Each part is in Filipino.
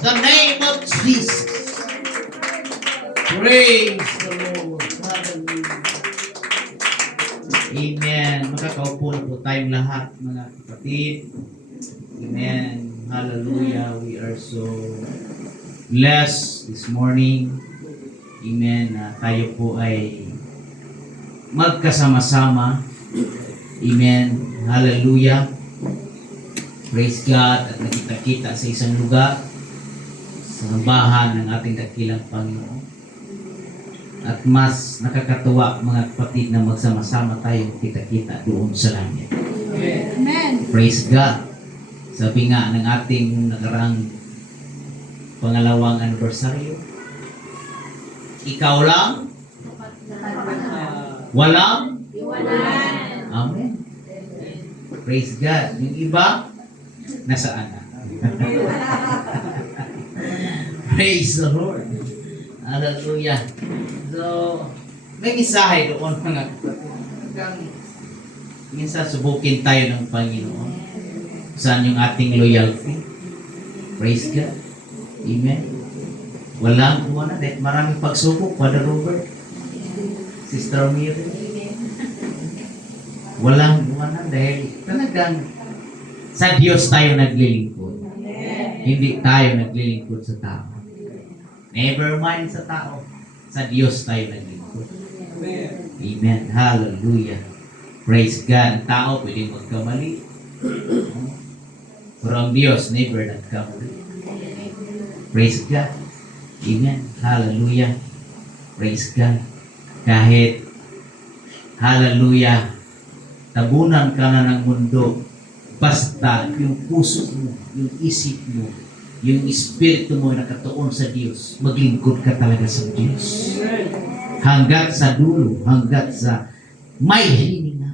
the name of Jesus. Praise the Lord. Hallelujah. Amen. Makakaupo na po tayong lahat, mga kapatid. Amen. Hallelujah. We are so blessed this morning. Amen. Tayo po ay magkasama-sama. Amen. Hallelujah. Praise God. At nakita-kita sa isang lugar sa sambahan ng ating dakilang Panginoon. At mas nakakatuwa mga kapatid na magsama-sama tayo kita-kita doon sa langit. Amen. Praise God. Sabi nga ng ating nakaraang pangalawang anniversary, ikaw lang, walang Iwanan. Amen. Praise God. Yung iba, nasaan na? Praise the Lord. Hallelujah. So, may mensahe doon mga kapatid. Minsan subukin tayo ng Panginoon. Saan yung ating loyalty? Praise God. Amen. Walang kumana. Maraming pagsubok. Father Robert. Sister Mary. Walang kumana dahil talagang sa Diyos tayo naglilingkod. Hindi tayo naglilingkod sa tao. Never mind sa tao. Sa Diyos tayo naglilingkod. Amen. Hallelujah. Praise God. Ang tao pwede magkamali. Pero ang Diyos never nagkamali. Praise God. Amen. Hallelujah. Praise God. Kahit hallelujah, tabunan ka na ng mundo, basta yung puso mo, yung isip mo, yung espiritu mo nakatuon sa Diyos, maglingkod ka talaga sa Diyos. Hanggat sa dulo, hanggat sa may hininga.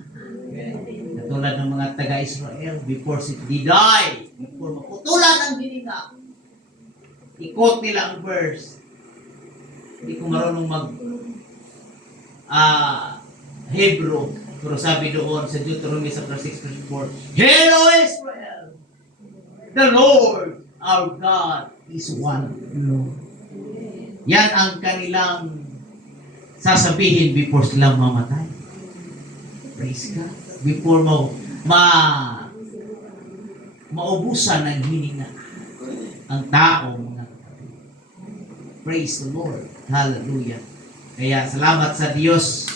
Katulad ng mga taga-Israel, before they die, before maputulan ang hininga, ikot nila ang verse. Hindi ko marunong Hebrew, pero sabi doon sa Deuteronomy chapter 6 verse 4, Hear, O Israel, the Lord our God is one Lord. Yan ang kanilang sasabihin before sila mamatay. Praise God. Before maubusan ng hininga ang tao, mga kapatid. Praise the Lord. Hallelujah. Kaya salamat sa Diyos.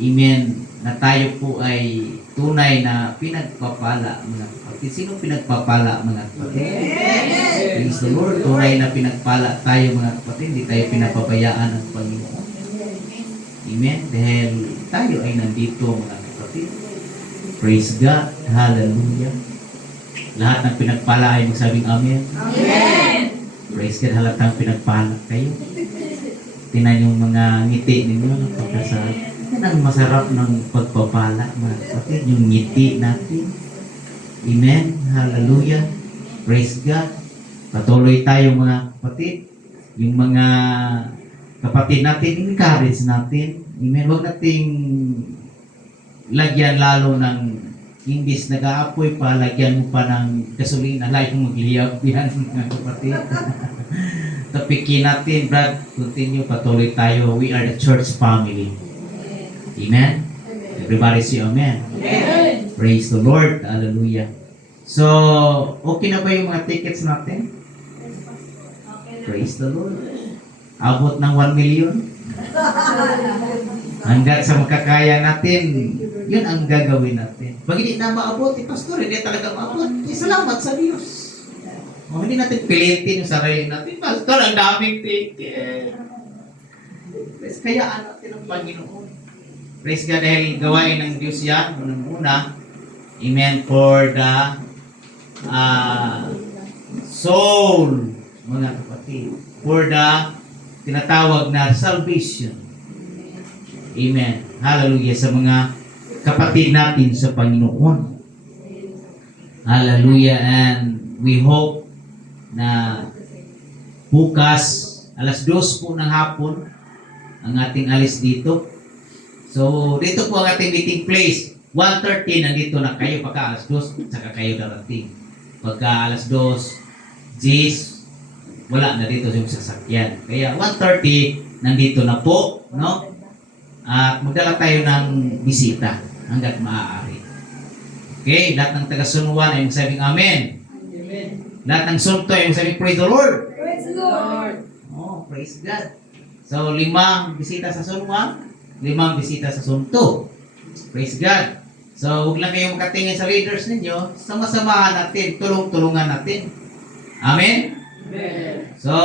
Amen. Na tayo po ay tunay na pinagpapala, mga kapatid. Sino pinagpapala, mga kapatid? Praise the Lord. Tunay na pinagpala tayo, mga kapatid. Hindi tayo pinapabayaan ng Panginoon. Amen. Dahil tayo ay nandito, mga kapatid. Praise God. Hallelujah. Lahat ng pinagpala ay magsabing Amen. Amen. Praise God. Halatang pinagpala kayo. Tinan yung mga ngiti ninyo pagkasal. Yan ang masarap ng pagpapala, mga kapatid, yung ngiti natin. Amen. Hallelujah. Praise God. Patuloy tayo, mga kapatid. Yung mga kapatid natin, encourage natin. Amen. Huwag nating lagyan lalo ng imbis nag-aapoy pa, lagyan mo pa ng gasolina, layong magliyab yan, mga kapatid. Tapikin natin, Brad. Continue, patuloy tayo. We are the church family. Amen? Everybody say Amen. Amen. Praise the Lord. Hallelujah. So, okay na ba yung mga tickets natin? Praise the Lord. Abot ng 1 million? Hanggat sa makakaya natin, yun ang gagawin natin. Pag hindi na maabot, pastor, hindi talaga maabot. Salamat sa Diyos. Hindi natin pilitin yung sarili natin. Pastor, ang daming ticket. Kayaan natin ang Panginoon. Praise God, dahil gawain ng Diyos yan, unang-una. Amen, for the soul, mga kapatid. For the tinatawag na salvation. Amen. Hallelujah sa mga kapatid natin sa Panginoon. Hallelujah. And we hope na bukas, alas 2 po ng hapon, ang ating alis dito. So, dito po ang ating meeting place. 1:30, nandito na kayo. Pagka alas 2, saka kayo darating. Pagka alas 2, 10, wala na dito yung sasakyan. Kaya 1:30 nandito na po, no? At magdala tayo ng bisita hanggat maaari. Okay, lahat ng taga-sunuan ay magsabing amen. Lahat ng sunto ay magsabing praise the Lord. Praise the Lord. Oh, praise God. So, 5 bisita sa sunuan, 5 bisita sa sunto. Praise God. So, huwag lang kayong makatingin sa leaders ninyo. Sama-samahan natin. Tulong-tulungan natin. Amen? So,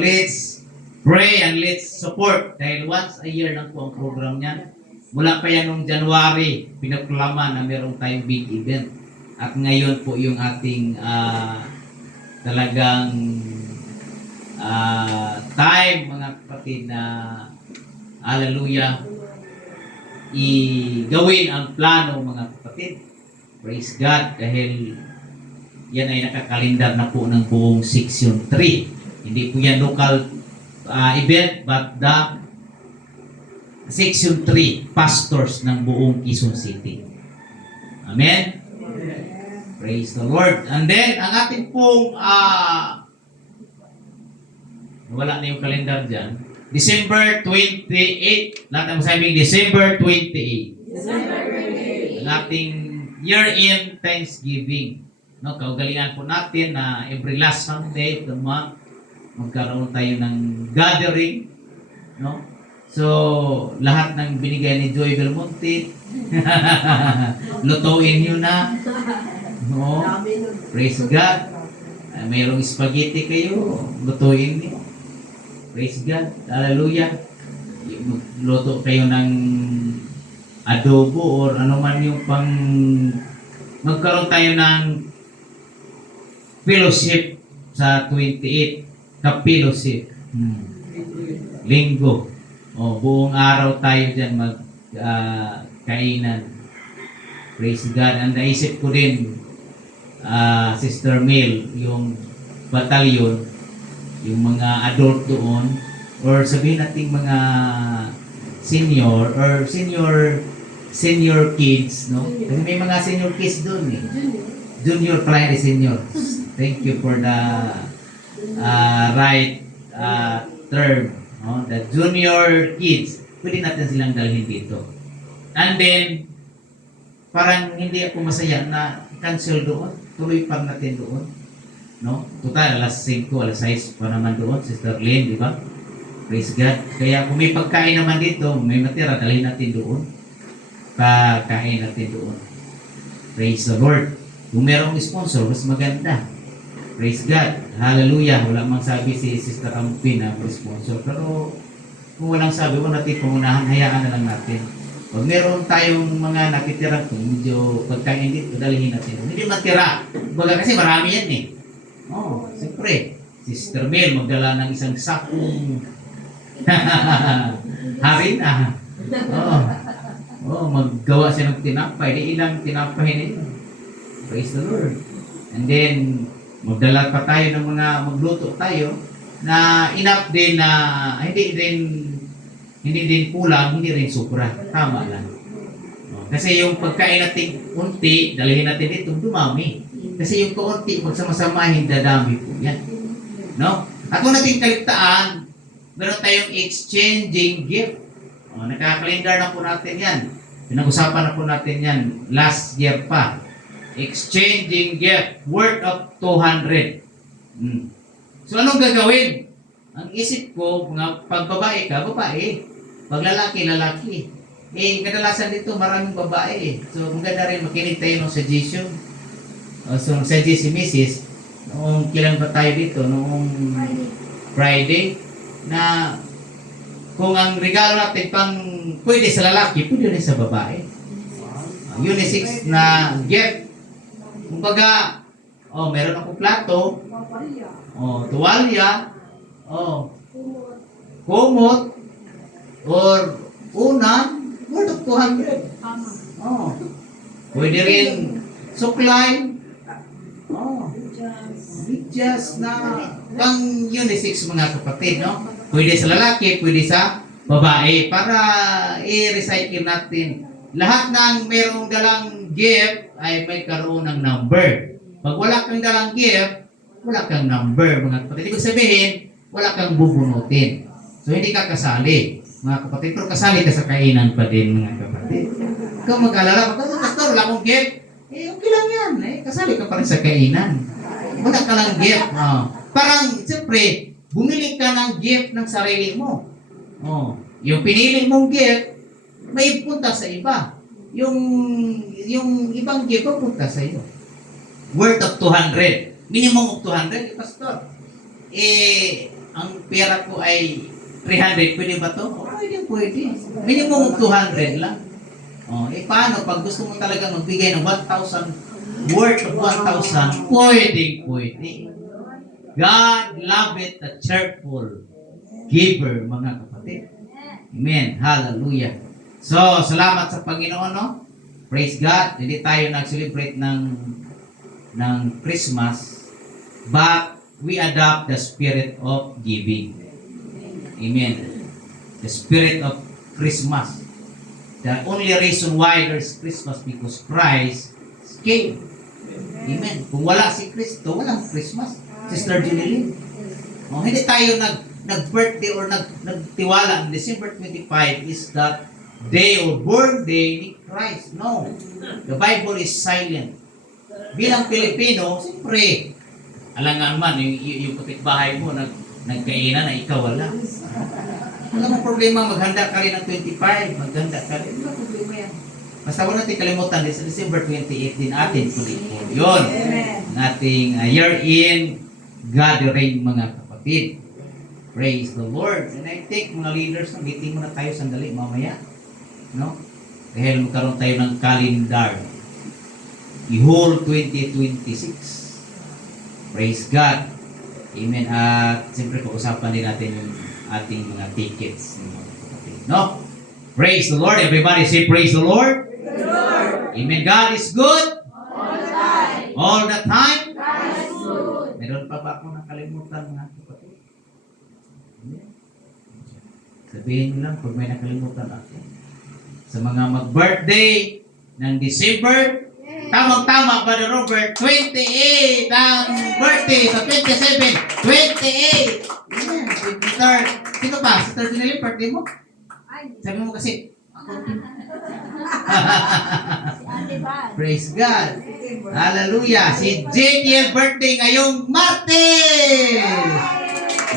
let's pray and let's support. Dahil once a year lang po ang program niyan. Mula pa yan noong January, pinaklama na meron tayong big event. At ngayon po yung ating talagang time, mga kapatid, na hallelujah, gawin ang plano, mga kapatid. Praise God, dahil yan ay nakakalendar na po ng buong Section 3. Hindi po yan local event, but the Section 3 pastors ng buong Quezon City. Amen? Praise the Lord. And then, ang ating pong wala na yung kalendar dyan. December 28. Lahat ang masabing December 28. Ang ating year-end Thanksgiving. No, kaugalingan po natin na every last Sunday of the month, magkaroon tayo ng gathering. No? So, lahat ng binigay ni Joy Belmonte, lutuin nyo na. No? Praise God. Mayroong spaghetti kayo, lutuin nyo. Praise God. Hallelujah. Luto kayo ng adobo or ano man yung pang magkaroon tayo ng fellowship sa 28. Ka-fellowship. Linggo. O, buong araw tayo dyan kainan. Praise God. And naisip ko din, Sister Mel, yung batalyon, yung mga adult doon, or sabihin natin mga senior or senior kids, no? Kasi may mga senior kids doon eh. Junior pala yung senior. Thank you for the right term. No? The junior kids, pwede natin silang dalhin dito. And then, parang hindi ako masaya na cancel doon. Tuloy pa natin doon. No? Total, alas 5, alas 6 pa naman doon, Sister Lynn, di ba? Praise God. Kaya kung may pagkain naman dito, may matira, dalhin natin doon. Pagkain natin doon. Praise the Lord. Kung merong sponsor, mas maganda. Praise God. Hallelujah. Wala mang sabi si Sister Ampin na sponsor. Pero kung walang sabi, wala natin pangunahan, hayaan na lang natin. Pag meron tayong mga nakitira, kung medyo pagkain dito, dalhin natin. Hindi matira. Baga kasi marami yan eh. Oh, siyempre. Sister Mel, magdala ng isang sakong harina. Maggawa siya ng tinapay. Di ilang tinapay na yun. Praise the Lord. And then, magdala pa tayo ng mga, magluto tayo na enough din na hindi din kulang, hindi rin sobra. Tama lang. Kasi yung pagkain natin unti, dalhin natin dito, dumami. Kasi yung kaunti, magsama-samahin, dadami po yan. No? At kung natin kaligtaan, meron tayong exchanging gift. Nakakalendar na po natin yan. Pinag-usapan na po natin yan last year pa. Exchanging gift worth of 200. So anong gagawin? Ang isip ko, pag babae ka, babae. Pag lalaki, lalaki. Kadalasan dito maraming babae. So maganda rin makinig tayo ng suggestion. So nag-suggest si Mrs. Noong kailan ba tayo dito? Noong Friday. Na kung ang regalo natin pang pwede sa lalaki, pwede rin sa babae. Unisex na gift. Kumbaga, meron akong plato, tuwalya, kumot, or unan, worth of 200. Pwede rin suklay, just na pang unisex, mga kapatid, no? Pwede sa lalaki, pwede sa babae, para i-recycle natin. Lahat ng merong dalang gift ay may karoon ng number. Pag wala kang dalang gift, wala kang number, mga kapatid. Ibig sabihin, wala kang bubunutin. So, hindi ka kasali, mga kapatid. Pero kasali ka sa kainan pa din, mga kapatid. Ikaw mag-alala, pastor, wala akong gift. Okay lang yan. Kasali ka pa rin sa kainan. Wala ka lang gift. Parang, siyempre, bumili ka ng gift ng sarili mo. Yung pinili mong gift, may punta sa iba. Yung ibang gift, punta sa iyo. Worth of 200. Minimum of 200, pastor. Ang pera ko ay 300, pwede ba to? Pwede. Minimum of 200 lang. Paano pag gusto mo talaga magbigay ng 1,000, worth of 1,000, pwede. God loveth a cheerful giver, mga kapatid. Amen. Hallelujah. So, salamat sa Panginoon, no? Praise God. Hindi tayo nag-celebrate ng Christmas, but we adopt the spirit of giving. Amen. The spirit of Christmas. The only reason why there's Christmas because Christ came. Amen. Kung wala si Kristo, walang Christmas. Sister Julie, hindi tayo nag-birthday or nagtiwala. December 25 is that day or birthday ni Christ. No. The Bible is silent. Bilang Pilipino, siyempre, alangan man, yung kapitbahay mo, nagkainan na ikaw wala. Wala mong problema, maghanda ka rin ng 25, maghanda ka rin. Wala problema yan. Basta wala natin kalimutan din sa December 28 din atin po. Yun. Ang ating year-in gathering, mga kapatid. Praise the Lord. And I think, mga leaders, meeting muna tayo sandali mamaya. No? Dahil magkaroon tayo ng calendar. The whole 2026. Praise God. Amen. At siyempre pag-usapan din natin yung ating mga tickets. No? Praise the Lord. Everybody say praise the Lord. Praise the Lord. Amen. God is good. All the time. All the time. God is good. Meron pa ba akong nakalimutan, mga kapatid? Amen. Sabihin nyo lang kung may nakalimutan ako. Sa mga mag-birthday ng December, tamang-tama, Brother Robert, 28 ang birthday sa 27, 28. Amen. 23rd. Sino ba? Si 3rd July, birthday mo? Sabi mo kasi, praise God. Hallelujah. Si JTL birthday ngayong Martes.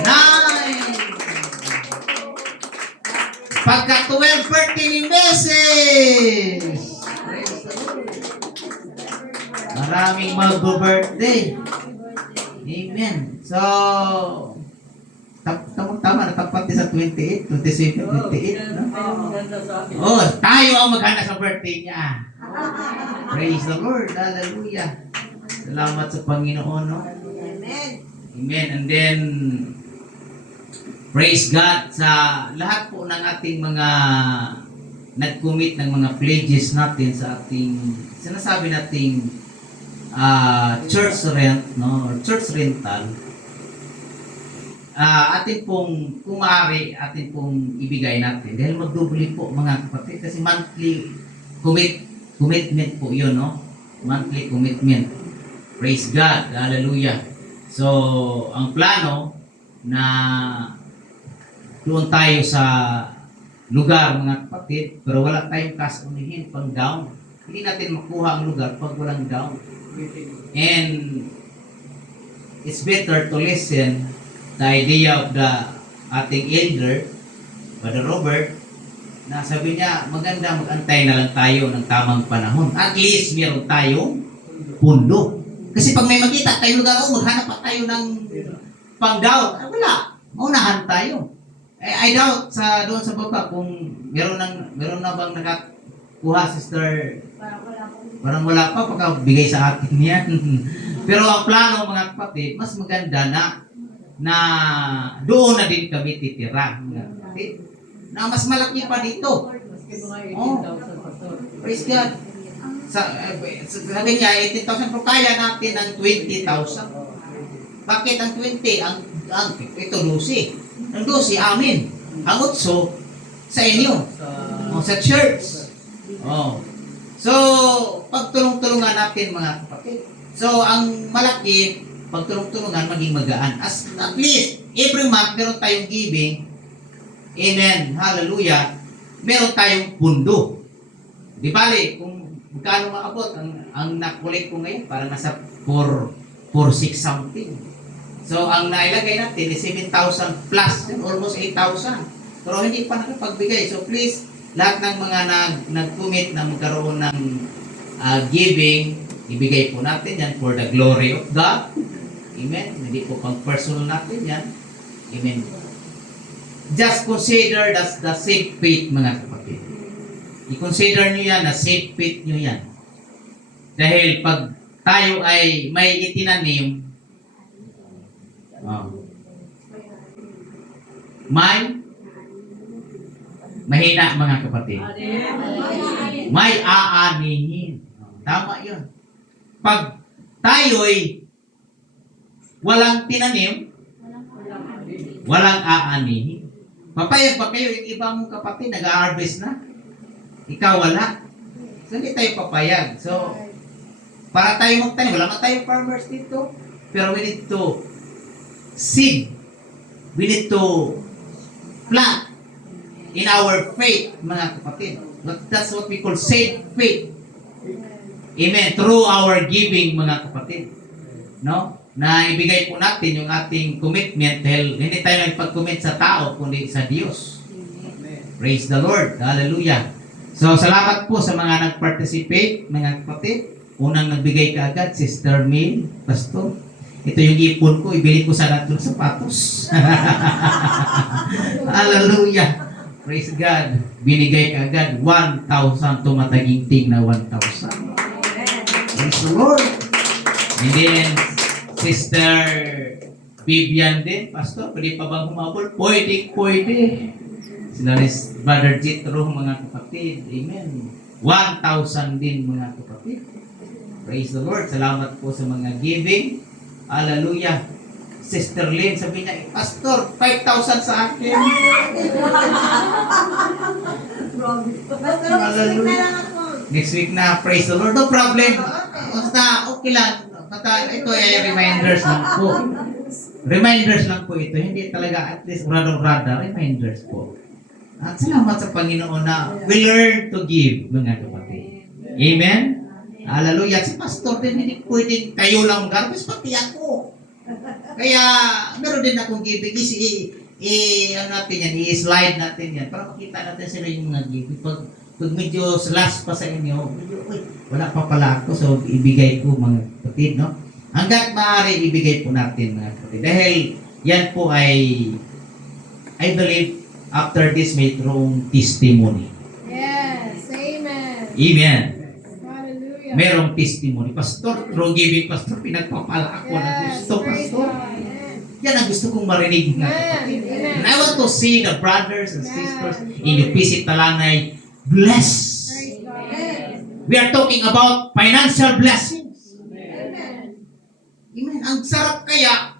9. Pagka 12 birthday ni Mrs. Maraming mag-birthday. Amen. So, tama na tapat sa 28, 27, 28. No? Tayo ang maghanda sa birthday niya. Praise the Lord. Hallelujah. Salamat sa Panginoon. No? Amen. And then, praise God sa lahat po ng ating mga nag-commit ng mga pledges natin sa ating sinasabi nating church rent, no, or church rental. Atin pong, kung maaari, atin pong ibigay natin. Dahil magdubli po, mga kapatid, kasi monthly commitment po yun, no? Monthly commitment. Praise God. Hallelujah. So, ang plano na doon tayo sa lugar, mga kapatid, pero wala tayong cash unihin pang down. Hindi natin makuha ang lugar pag walang down. And it's better to listen the idea of the ating elder, Brother Robert, na sabi niya, maganda mag-antay na lang tayo ng tamang panahon. At least meron tayong pundo. Kasi pag may makita tayo lugar, maghanap pa tayo ng pang-doubt. Wala. Maunahan tayo. I doubt doon sa baba kung meron na bang nakakuha, sister. Parang wala pa, pagkabigay sa atin yan. Pero ang plano, mga kapatid, mas maganda na doon na din kami titira. Na mas malaki pa dito. Praise God. Sabi niya, 18,000, pero kaya natin ang 20,000. Bakit ang 20? Ito 12. Ang 12, amin. Ang 8, sa inyo. Sa church. So, pagtulong-tulungan natin, mga kapatid. So, ang malaki, pagtulong-tulungan maging magaan. At least, every month, meron tayong giving. Amen. Hallelujah. Meron tayong pundo. Di bali, kung magkano maabot, ang nakulit ko ngayon, parang nasa 4,6 something. So, ang nailagay natin is 7,000 plus, almost 8,000. Pero hindi pa nakapagbigay. So, please, lahat ng mga nag-commit na magkaroon ng giving, ibigay po natin yan for the glory of God. Amen. Hindi po pang personal natin yan. Amen. Just consider the safe faith, mga kapatid. I-consider nyo yan na safe faith nyo yan. Dahil pag tayo ay may itinanim, may mahina, mga kapatid. May aanihin. Tama yun. Pag tayo'y walang tinanim, walang aanihin. Papayag pa kayo, yung iba mong kapatid, nag-harvest na. Ikaw wala. So, hindi tayo papayag. So, para tayo magtanim, wala man tayong farmers dito. Pero we need to seed. We need to plant in our faith, mga kapatid. That's what we call safe faith. Amen. Through our giving, mga kapatid. No? Na ibigay po natin yung ating commitment dahil hindi tayo nagpag-commit sa tao kundi sa Diyos. Praise the Lord. Hallelujah. So, salamat po sa mga nag-participate, mga kapatid. Unang nagbigay ka agad, Sister May, Pastor. Ito yung ipon ko, ibili ko sana ng sapatos. Hallelujah. Praise God. Binigay ka agad, 1,000, tumataginting na 1,000. Praise the Lord. And then, Sister Vivian din, Pastor, pwede pa bang humabol? Pwede. Sila rin, Brother Jitro, mga kapatid. Amen. 1,000 din, mga kapatid. Praise the Lord. Salamat po sa mga giving. Hallelujah. Sister Lynn, sabi niya, Pastor, 5,000 sa akin. Hallelujah. Next week na, praise the Lord. No problem. Basta, okay lang. Basta, ito ay reminders lang po. Reminders lang po ito. Hindi talaga, at least, rada, reminders po. At salamat sa Panginoon na we learn to give, mga kapatid. Amen? Hallelujah. Si Pastor din, hindi pwedeng kayo lang garbis, pati ako. Kaya, meron din akong giving. Ano natin yan, i-slide natin yan para makita natin sila yung mga giving. Pag medyo slash pa sa inyo, medyo, wala pa pala ako, so ibigay ko, mga kapatid, no? Hanggat maaari, ibigay po natin, mga kapatid. Dahil, yan po ay, I believe, after this, may trong testimony. Yes, amen. Amen. Hallelujah. Merong testimony. Pastor, through giving, Pastor, pinagpapala ako na gusto, praise Pastor. God. Yes. Yan ang gusto kong marinig nga, Amen. kapatid. Amen. And I want to see the brothers and Yes. sisters in the PCC Talanay blessed. Praise God. Yes. We are talking about financial blessings. Amen. Amen. Ang sarap kaya,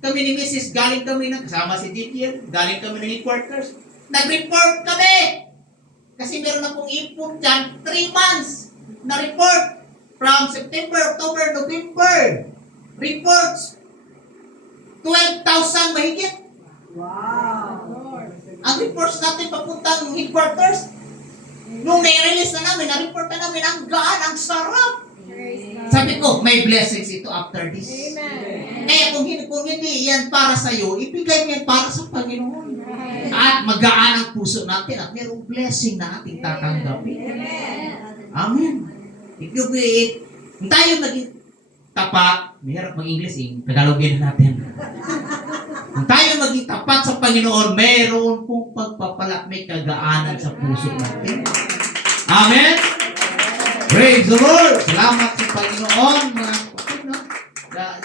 kami ni Mrs. galing kami na, kasama si DPL, galing kami ng headquarters. Nag-report kami! Kasi meron akong ipon dyan, 3 months na report. From September, October, November. Reports. 12,000 mahigit. Lord. Ang reports natin papuntang headquarters. Nung na-release na namin, na-report na namin, ang gaan, ang sarap. Praise God. Sabi ko, may blessings ito after this. Amen. Kaya kung hindi yan para sa iyo, ibigay mo yan para sa Panginoon. At magaan ang puso natin at mayroong blessing na ating tatanggapin. Amen. If you be kung tayo maging tapat, mahirap mag-English Tagalogin natin. Kung tayo maging tapat sa Panginoon, mayroon pong pagpapala, may kagaanan sa puso natin. Amen. Praise the Lord. Salamat sa Panginoon, mga kapatid, no?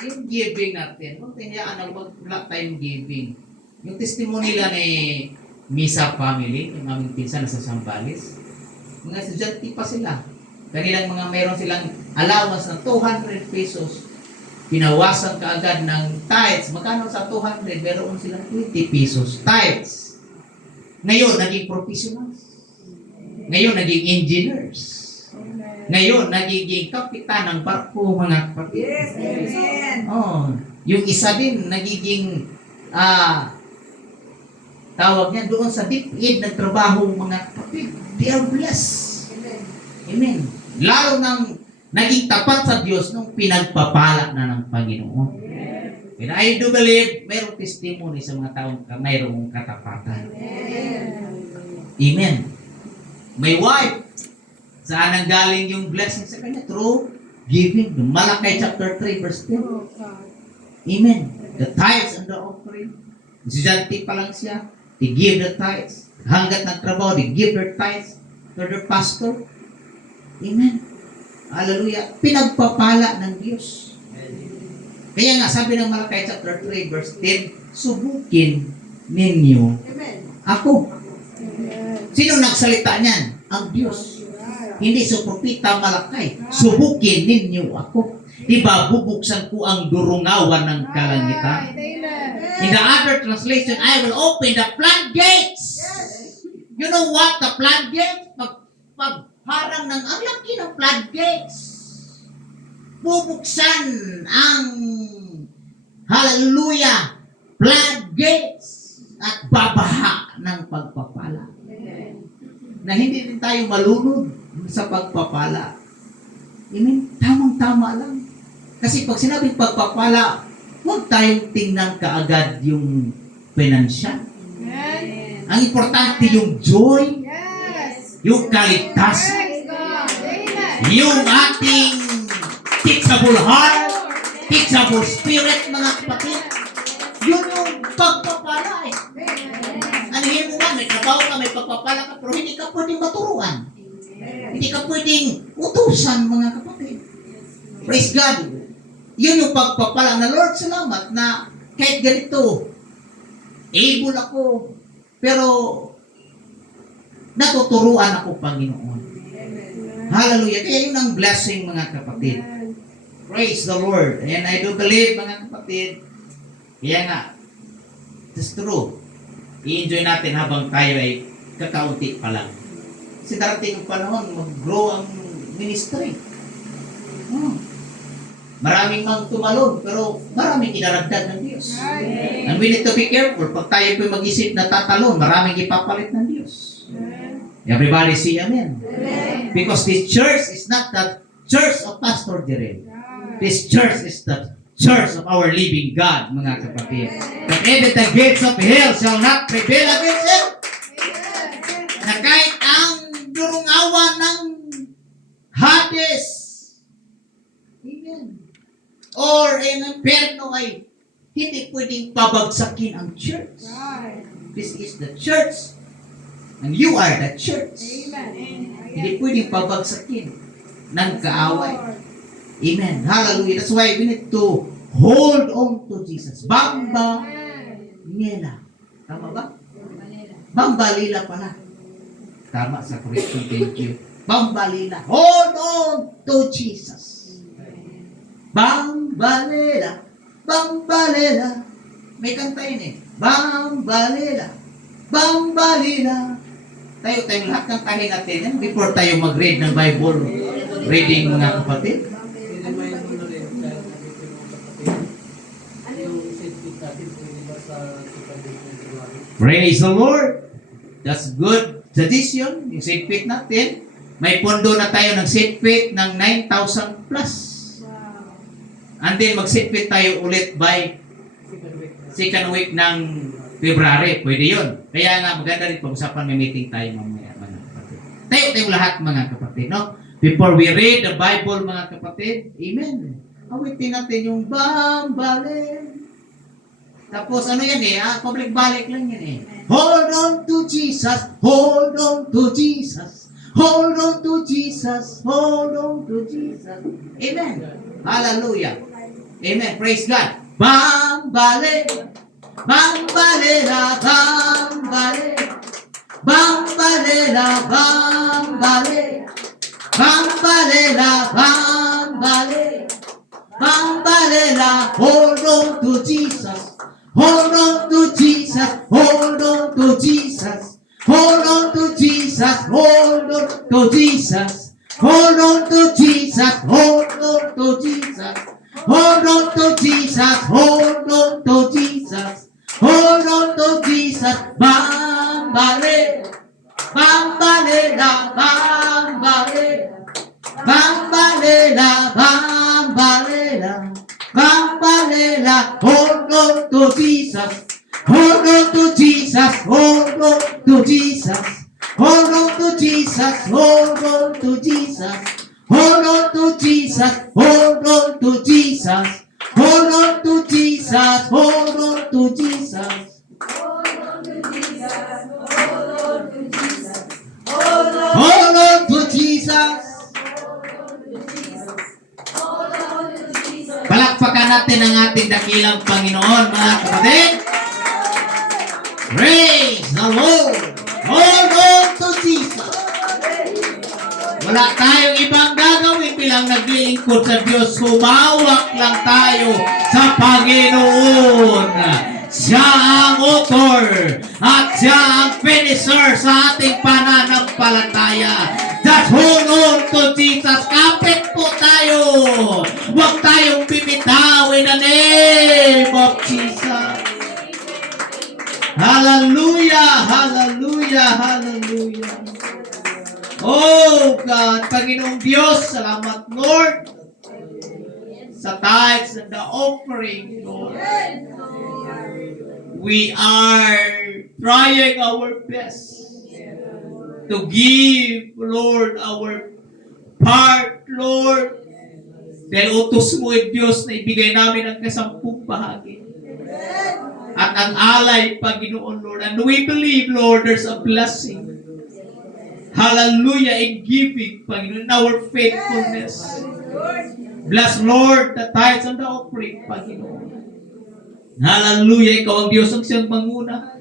Yung giving natin, huwag tayaan na wala tayong giving. Yung testimony nila ni Misa family, yung aming pinsan na sa Sambales, mga estudyante pa sila. Kanilang mga mayroon silang allowance ng 200 pesos. Pinawasan kaagad ng tithes. Magkano sa 200? Meron silang 20 pesos. Tithes. Ngayon, naging professionals. Ngayon, naging engineers. Amen. Ngayon, nagiging kapitan ng barko, mga kapatid. Yes. Amen. Oh, yung isa din, nagiging, tawag niya doon sa DepEd nagtrabaho, mga kapatid. They are blessed. Amen. Amen. Lalo nang naging tapat sa Diyos nung pinagpapala na ng Panginoon. And I do believe mayroong testimony sa mga taong mayroong katapatan. Amen. May wife. Saan ang galing yung blessing sa kanya? Through giving. Malakay chapter 3 verse 10. Amen. The tithes and the offering. Estudyante pa lang siya. They give the tithes. Hanggat nagtrabaho, they give their tithes to their pastor. Amen. Hallelujah. Pinagpapala ng Diyos. Kaya nga, sabi ng Malakay chapter 3 verse 10, subukin ninyo Amen. ako. Sino nagsalita niyan? Ang Diyos. Hindi sa propita Malakay. Subukin ninyo ako. Diba, bubuksan ko ang durungawan ng kalangitan. In the other translation, I will open the floodgates. You know what? The floodgates? Pagharang ng ang laki ng floodgates. Bubuksan ang hallelujah floodgates at babaha ng pagpapala. Na hindi din tayo malunod sa pagpapala. Amen? Tamang-tama lang. Kasi pag sinabing pagpapala, huwag tayong tingnan kaagad yung pinansyal. Ang importante yung joy, yung kaligtasan, yung ating teachable heart, teachable spirit, mga kapatid. Yun yung pagpapala eh. Anihin mo ba, may trabaho ka, may pagpapala ka, pero hindi ka pwedeng maturuan. Hindi ka pwedeng utusan, mga kapatid. Praise God. Yun yung pagpapala na, Lord, salamat na kahit ganito, able ako, pero natuturuan ako, Panginoon. Hallelujah. Kaya yun ang blessing, mga kapatid. Praise the Lord. And I do believe, mga kapatid, kaya nga, it's true. I-enjoy natin habang tayo ay kakaunti pa lang. Kasi darating ang panahon, mag-grow ang ministry. Maraming mang tumalon, pero maraming inaragdag ng Diyos. And we need to be careful. Pag tayo po mag-isip na tatalon, maraming ipapalit ng Diyos. Everybody say amen. Because this church is not the church of Pastor Jerel. This church is the church of our living God, mga kapatid. That even the gates of hell shall not prevail against it. Na kahit ang durungawan ng Hades, amen, or ang impyerno ay hindi pwedeng pabagsakin ang church. This is the church. And you are the church. Hindi pwedeng pabagsakin ng kaaway. Amen. Hallelujah. That's why we need to hold on to Jesus. Bambalila. Tama ba? Bambalila pala. Tama sa correction. Thank you. Bambalila. Hold on to Jesus. Bambalila. Bambalila. May kanta yun eh. Bambalila. Bambalila. Tayo lahat ng tahin natin yan before tayo mag-read ng Bible reading, mga kapatid. Praise the Lord. That's good tradition. Yung seatpit natin. May pondo na tayo ng seatpit ng 9,000 plus. And then mag-seatpit tayo ulit by second week ng February. Pwede yun. Kaya nga maganda rin pag-usapan, may meeting tayo mamaya, mga kapatid. Tayo lahat, mga kapatid, no? Before we read the Bible, mga kapatid, amen. Awitin natin yung bambalin. Tapos ano yan eh, public balik lang yan eh. Hold on to Jesus, hold on to Jesus, hold on to Jesus, hold on to Jesus. Amen. Hallelujah. Amen. Praise God. Bambale, bambalera, bambale, bambalera, bambale, bambalera, bambale, bambalera. Hold on to Jesus. Hold on to Jesus, hold on to Jesus, hold on to Jesus, hold on to Jesus, hold on to Hold on to Jesus. Bambalera. Bambalera. Bambalera. Bambalera. Bambalera. Bambalera. Hold on to Jesus. Hold on to Jesus. Hold on to Jesus. Hold on to Jesus. Hold on to Jesus. Hold on to Jesus. Hold on to Jesus. Hold on to Jesus. Hold on to Jesus. Hold on to Jesus. Palakpakan natin ang ating dakilang Panginoon, mga kapatid. Praise the Lord. Hold on to Jesus. Wala tayong ibang gagawin bilang naglilingkod sa Diyos. Humawak lang tayo sa Panginoon. Siya ang author at siya ang finisher sa ating pananampalataya. Just hold on to Jesus. Kapit po tayo. Huwag tayong bibitaw in the name of Jesus. Hallelujah! Hallelujah! Hallelujah! Oh God, Panginoong Diyos, salamat Lord sa tithes and the offering, Lord. We are trying our best to give, Lord, our part, Lord. Dahil utos mo, Diyos, na ibigay namin ang kasampung bahagi. At ang alay, Panginoon, Lord. And we believe, Lord, there's a blessing. Hallelujah, in giving, Panginoon, in our faithfulness. Bless, Lord, the tithes and the offering, Panginoon. Hallelujah, ikaw ang Diyos ang siyang manguna.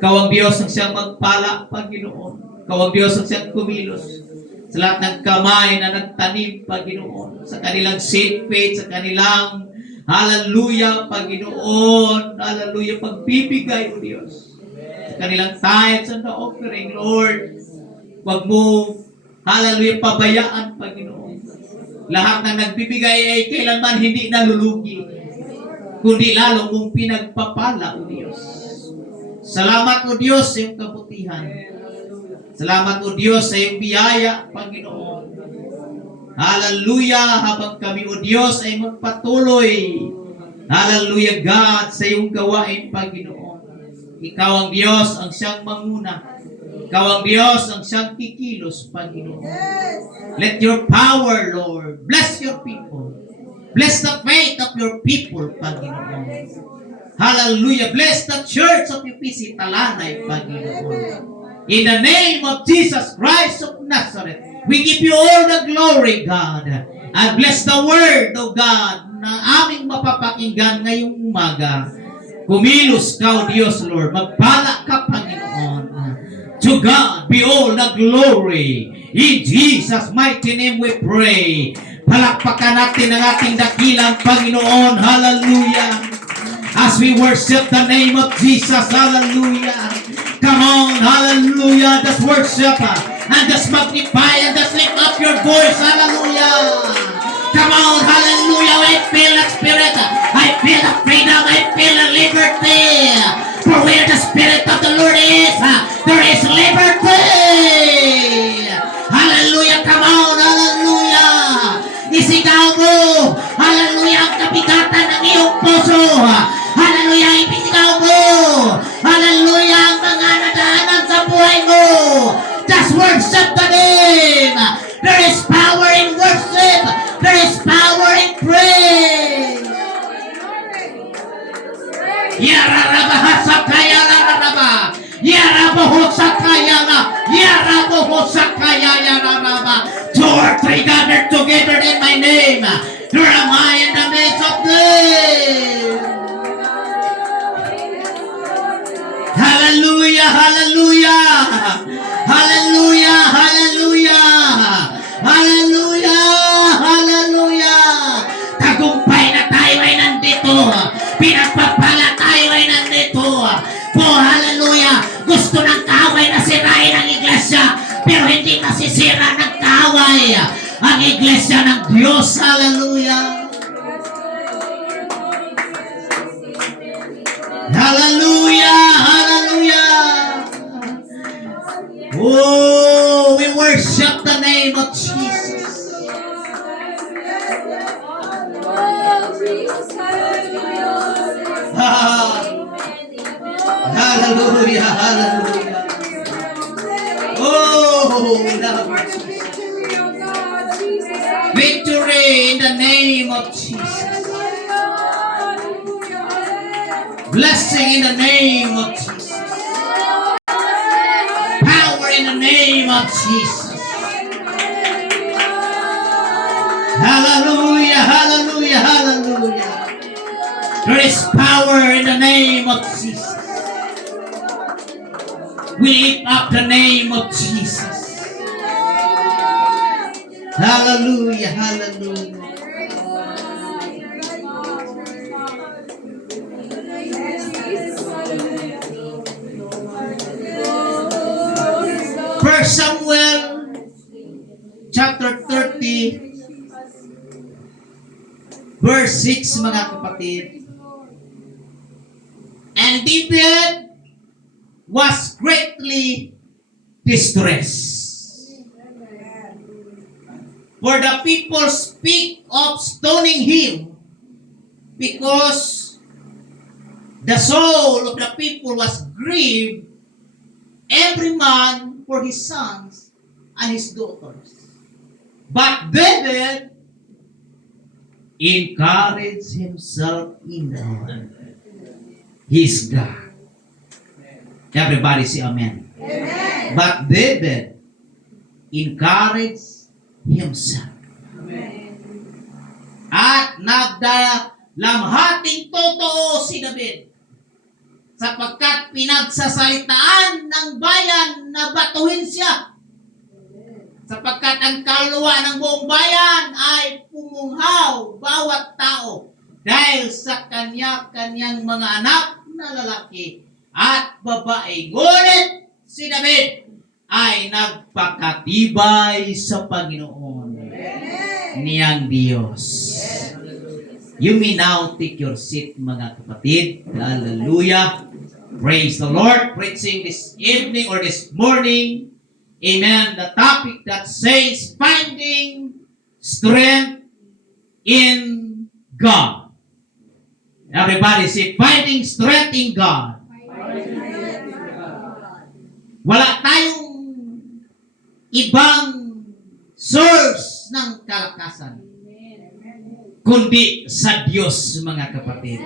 Ikaw ang Diyos ang siyang magpala, Panginoon. Ikaw ang Diyos ang siyang kumilos. Sa lahat ng kamay na nagtanim, Panginoon. Sa kanilang safe faith, sa kanilang hallelujah, Panginoon. Hallelujah, pagbibigay, O Diyos. Sa kanilang tithes and the offering, Lord. Huwag mo, hallelujah, pabayaan, Panginoon. Lahat ng nagbibigay ay kailanman hindi nalulugi, kundi lalo mong pinagpapala, O Diyos. Salamat, O Diyos, sa iyong kabutihan. Salamat, O Diyos, sa iyong biyaya, Panginoon. Hallelujah, habang kami, O Diyos, ay magpatuloy. Hallelujah, God, sa iyong gawain, Panginoon. Ikaw ang Diyos, ang siyang manguna. Ikaw ang Diyos, ang siyang kikilos, Panginoon. Let your power, Lord, bless your people. Bless the faith of your people, Panginoon. Hallelujah. Bless the church of UPC Talanay, Panginoon. In the name of Jesus Christ of Nazareth, we give you all the glory, God. And bless the word, O God, na aming mapapakinggan ngayong umaga. Kumilos ka, O Diyos, Lord. Magpala ka, Panginoon. To God be all the glory. In Jesus' mighty name we pray. Palakpakan natin ang ating dakilang Panginoon. Hallelujah. As we worship the name of Jesus. Hallelujah. Come on. Hallelujah. Just worship and just magnify and just lift up your voice. Hallelujah. Come on. Hallelujah. I feel the Spirit. I feel the freedom. I feel the liberty. For where the Spirit of the Lord is, there is liberty. Hallelujah. Come on. Hallelujah. Isigaw mo. Hallelujah. Ang kabigatan ng iyong puso. Hallelujah. Isigaw mo. Hallelujah. Ang mga nadaanan sa buhay mo. Just worship the name. There is power in worship. There is power in praise. Yararabahasakaya lararaba. Yarabohosakaya la. Yarabohosakaya yararaba. 2 or 3 gathered together in my name. There am I in the midst of them. Hallelujah, hallelujah. Hallelujah, hallelujah. Hallelujah, hallelujah. Tagumpay na tayo ay nandito. Pinagpapala tayo ay nandito. Oh, hallelujah. Gusto ng kaaway na sirain ang iglesia, pero hindi nasisira ng kaaway ang iglesia ng Diyos. Hallelujah. Hallelujah. Hallelujah. Hallelujah. Oh, we love For the you. victory, oh God, Jesus. Victory in the name of Jesus. Hallelujah. Blessing in the name of Jesus. Power in the name of Jesus. Hallelujah, hallelujah, hallelujah. There is power in the name of Jesus. We lift up the name of Jesus. Hallelujah, hallelujah. First Samuel chapter 30 verse 6, mga kapatid. And David was greatly distressed, for the people speak of stoning him, because the soul of the people was grieved, every man for his sons and his daughters. But David encouraged himself in the Lord, his God. Everybody say amen. Amen. But David encouraged himself. At nagdalamhating totoo si David, sapagkat pinagsasalitaan ng bayan na batuhin siya, sapagkat ang kaluluwa ng buong bayan ay pumunghaw bawat tao dahil sa kanya-kanyang mga anak na lalaki at babae. Ngunit si David ay nagpakatibay sa Panginoon niyang Diyos. You may now take your seat, mga kapatid. Hallelujah. Praise the Lord. Preaching this evening or this morning. Amen. The topic that says finding strength in God. Everybody say finding strength in God. Wala tayong ibang source ng kalakasan kundi sa Diyos, mga kapatid.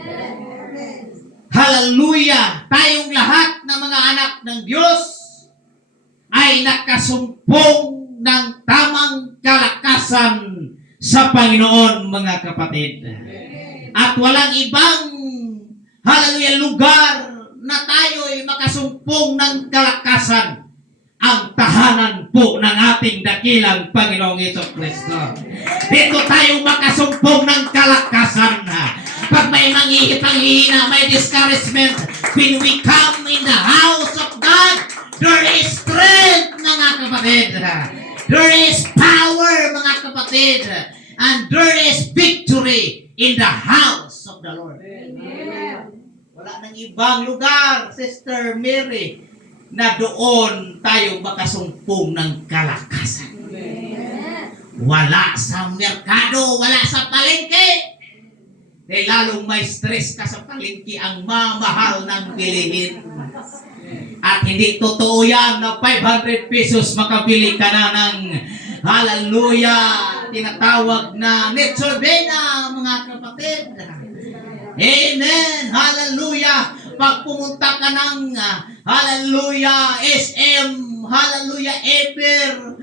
Hallelujah! Tayong lahat ng mga anak ng Diyos ay nakasumpong ng tamang kalakasan sa Panginoon, mga kapatid. At walang ibang, hallelujah, lugar na tayo ay makasumpong ng kalakasan, ang tahanan po ng ating dakilang Panginoong Jesucristo. Dito tayo makasumpong ng kalakasan. Pag may panghihina, may discouragement, when we come in the house of God, there is strength, mga kapatid. There is power, mga kapatid. And there is victory in the house of the Lord. Wala nang ibang lugar, Sister Mary, na doon tayo makasumpong ng kalakasan. Wala sa merkado, wala sa palengke. Dahil lalong may stress ka sa palengke, ang mamahal ng bilihin. At hindi totoo yan na 500 pesos makabili ka na ng, hallelujah, tinatawag na Netrobena, mga kapatid. Amen, hallelujah. Pag pumunta ka ng, hallelujah, SM, hallelujah, Eper,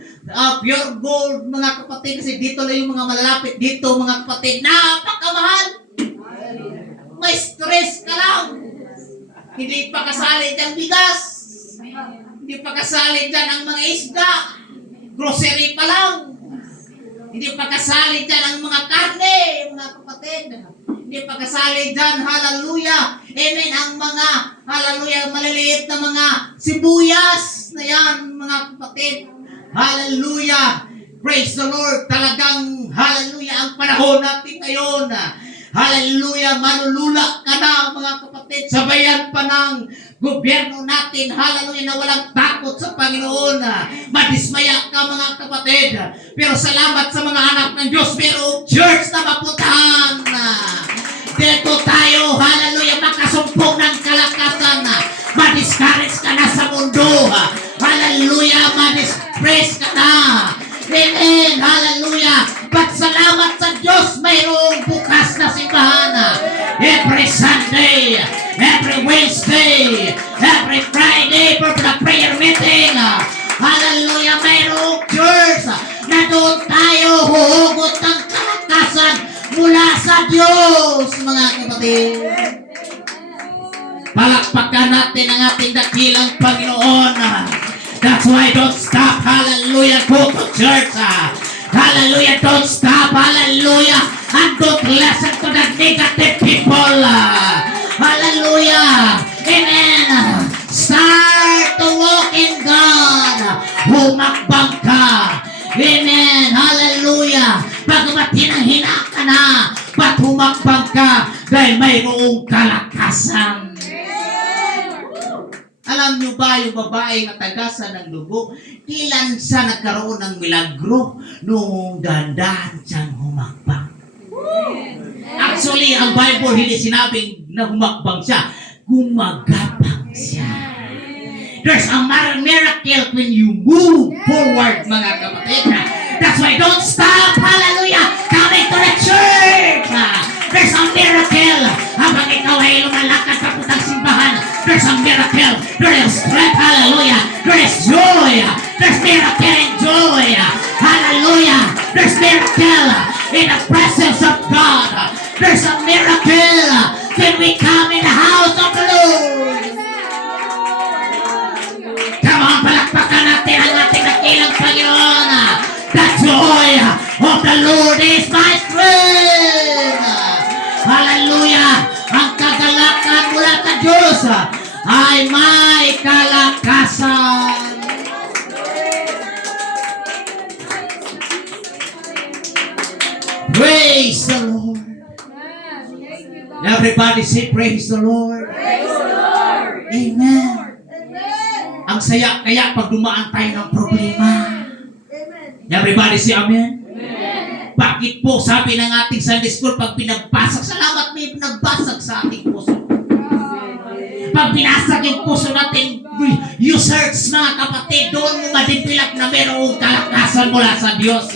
Pure Gold, mga kapatid, kasi dito lang yung mga malalapit dito, mga kapatid, napakamahal. May stress ka lang. Hindi pa kasali dyan bigas. Hindi pa kasali dyan ang mga isda. Grocery pa lang. Hindi pa kasali dyan ang mga karne, mga kapatid. Hindi pa kasali dyan, hallelujah, amen, ang mga, hallelujah, maliliit na mga sibuyas na yan, mga kapatid. Hallelujah, praise the Lord. Talagang, hallelujah, ang panahon natin ngayon, hallelujah, manulula ka na, mga kapatid. Sabayan pa ng gobyerno natin, hallelujah, na walang takot sa Panginoon. Madismaya ka, mga kapatid. Pero salamat sa mga anak ng Diyos, pero church na mapuntahan. Dito tayo, hallelujah, makasumpong ng kalakasan. Wednesday, every Friday for the prayer meeting. Hallelujah, mayroong church na doon tayo huhugot ng kalakasan mula sa Diyos, mga kapatid. Palakpakan natin ang ating dakilang Panginoon. That's why don't stop. Hallelujah. Go to church. Hallelujah. Don't stop. Hallelujah. And don't listen to the negative people. Hallelujah. Amen. Start to walk in God. Humakbang ka. Amen. Hallelujah. Pagamat hinang-hina ka na, ba't humakbang ka dahil mayroong kalakasan. Alam nyo ba yung babae na tagasan ng dugo, kailan siya nagkaroon ng milagro nung dahan-dahan siyang humakbang? Actually, ang Bible hindi sinabing na humakbang siya, gumagapang siya. There's a miracle when you move forward, mga kapatid. That's why don't stop, hallelujah, coming to the church. There's a miracle. Habang ikaw ay lumalakad papuntang simbahan, there's a miracle. There is strength, hallelujah. There is joy. There's miracle and joy. Hallelujah. There's miracle in the presence of God. There's a miracle when we come in the house of the Lord. Come on, palakpakan natin ang ating dakilang Panginoon. The joy of the Lord is my strength. Hallelujah. Ang kagalakan mula sa Diyos ay may kalakasan. Praise the Lord. Everybody say praise the Lord. Amen. Ang saya kaya pag dumaan tayo ng problema. Everybody say amen. Bakit po sabi ng ating Sunday School pag pinagbasag, salamat may pinagbasag sa ating puso. Pag binasag yung puso natin, you search, mga kapatid, doon mo madipilat na mayroong kalakasan mula sa Diyos.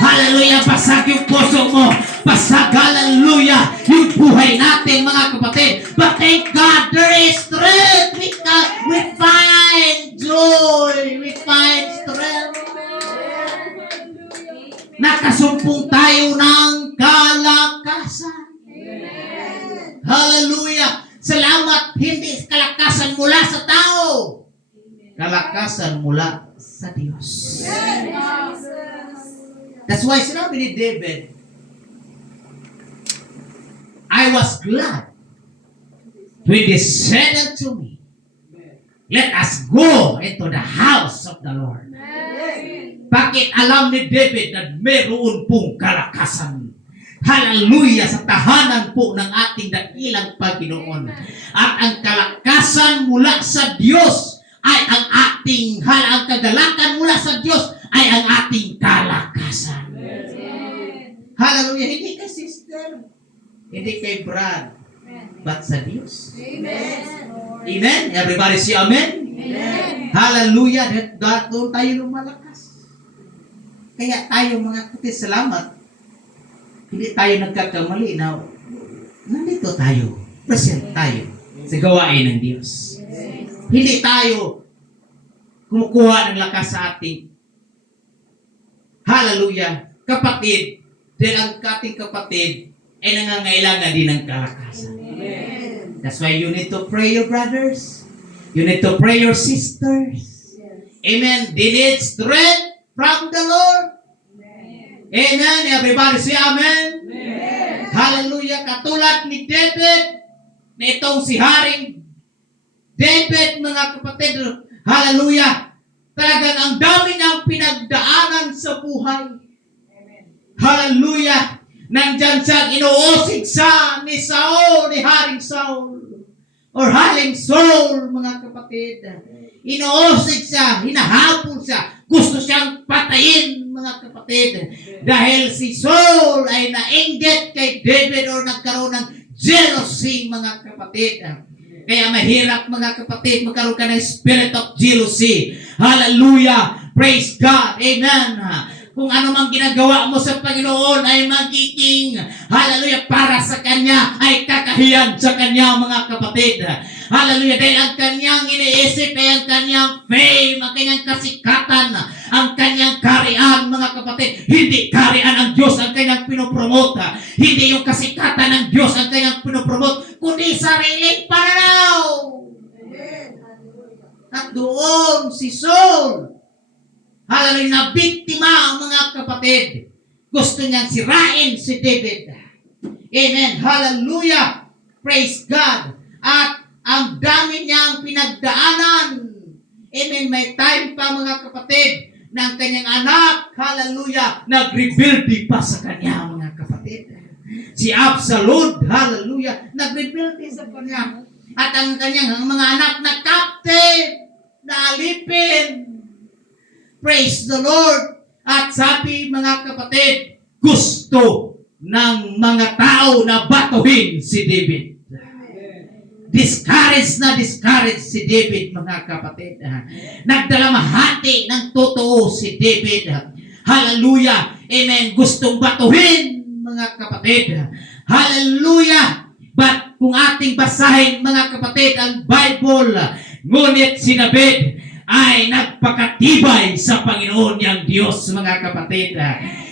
Hallelujah, basag yung puso mo. Basag, hallelujah, yung buhay natin, mga kapatid. But thank God, there is strength. We find joy. We find strength. Nakasumpong tayo ng kalakasan. Hallelujah. Salamat, hindi kalakasan mula sa tao. Kalakasan mula sa Diyos. That's why sinabi ni David, I was glad when they said unto me, let us go into the house of the Lord. Bakit alam ni David na mayroon pong kalakasan? Hallelujah, sa tahanan po ng ating dakilang Panginoon. At ang kalakasan mula sa Diyos ay ang ating, ang kagalakan mula sa Diyos ay ang ating kalakasan. Hallelujah, hindi kay sister, hindi kay Brad, but sa Diyos. Amen? Everybody say amen? Hallelujah, doon tayo lumalakas. Kaya tayo mga kapatid, salamat. Hindi tayo nagkakamali na nandito tayo, present tayo sa gawain ng Diyos. Hindi tayo kumukuha ng lakas sa ating hallelujah, kapatid, dahil ang ating kapatid ay nangangailangan din ng kalakasan. That's why you need to pray your brothers. You need to pray your sisters. Amen. They need strength from the Lord. Amen. Everybody say amen. Hallelujah. Katulad ni David, na itong si Haring David, mga kapatid, hallelujah. Talagang ang dami niyang pinagdaanan sa buhay. Hallelujah. Nandyan siya, inuusig sa ni Saul, ni Haring Saul. Or Haring Saul, mga kapatid. Inuusig siya, hinahabol siya. Gusto siyang patayin, mga kapatid. Dahil si Saul ay nainggit kay David or nagkaroon ng jealousy, mga kapatid. Kaya mahirap, mga kapatid, magkaroon ka ng spirit of jealousy. Hallelujah. Praise God. Amen. Kung ano mang ginagawa mo sa Panginoon ay magiging, hallelujah, para sa Kanya, ay kakahiyan sa Kanya, mga kapatid. Hallelujah. Dahil ang kanyang iniisip ay ang kanyang fame, ang kanyang kasikatan, ang kanyang karian, mga kapatid. Hindi karian ang Diyos ang kanyang pinopromote. Hindi yung kasikatan ng Diyos ang kanyang pinopromote, kundi sariling pananaw. At doon si Saul, hallelujah, na biktima ang mga kapatid. Gusto niyang sirain si David. Amen. Hallelujah. Praise God. At ang dami niyang pinagdaanan. Amen. May time pa mga kapatid ng kanyang anak. Hallelujah. Nag-rebuild pa sa kanya mga kapatid. Si Absalom. Hallelujah. Nag-rebuild sa kanya. At ang kanyang mga anak na captain. Na alipin. Praise the Lord. At sabi mga kapatid, gusto ng mga tao na batuhin si David. Discourage si David mga kapatid. Nagdalamahati ng totoo si David. Hallelujah. Amen. Gustong batuhin mga kapatid. Hallelujah. But kung ating basahin mga kapatid ang Bible, ngunit si David ay nagpakatibay sa Panginoon niyang Diyos, mga kapatid.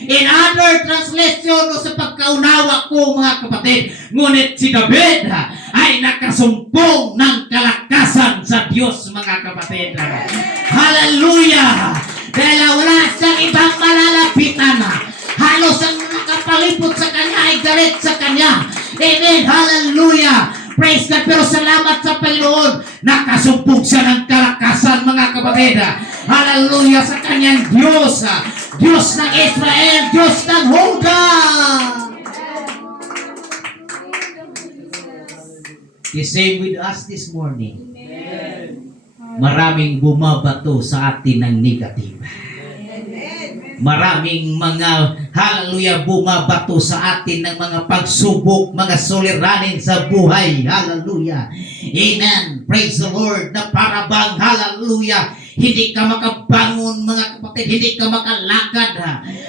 In other translation o sa pagkaunawa ko, mga kapatid, ngunit si David ay nakasumpong ng kalakasan sa Diyos, mga kapatid. Hallelujah! Dahil wala siyang ibang malalapitan. Halos ang nakapalipot sa kanya ay galit sa kanya. Amen! Hallelujah! Praise God. Pero salamat sa Panginoon, nakasumpong siya ng kalakasan, mga kapatid. Hallelujah sa kanyang Diyos. Diyos ng Israel, Diyos ng Huda. The same with us this morning. Maraming bumabato sa atin ng negative. Maraming mga, hallelujah, bumabato sa atin ng mga pagsubok, mga suliranin sa buhay. Hallelujah. Amen. Praise the Lord. Na parabang, hallelujah, hindi ka makabangon, mga kapatid, hindi ka makalakad.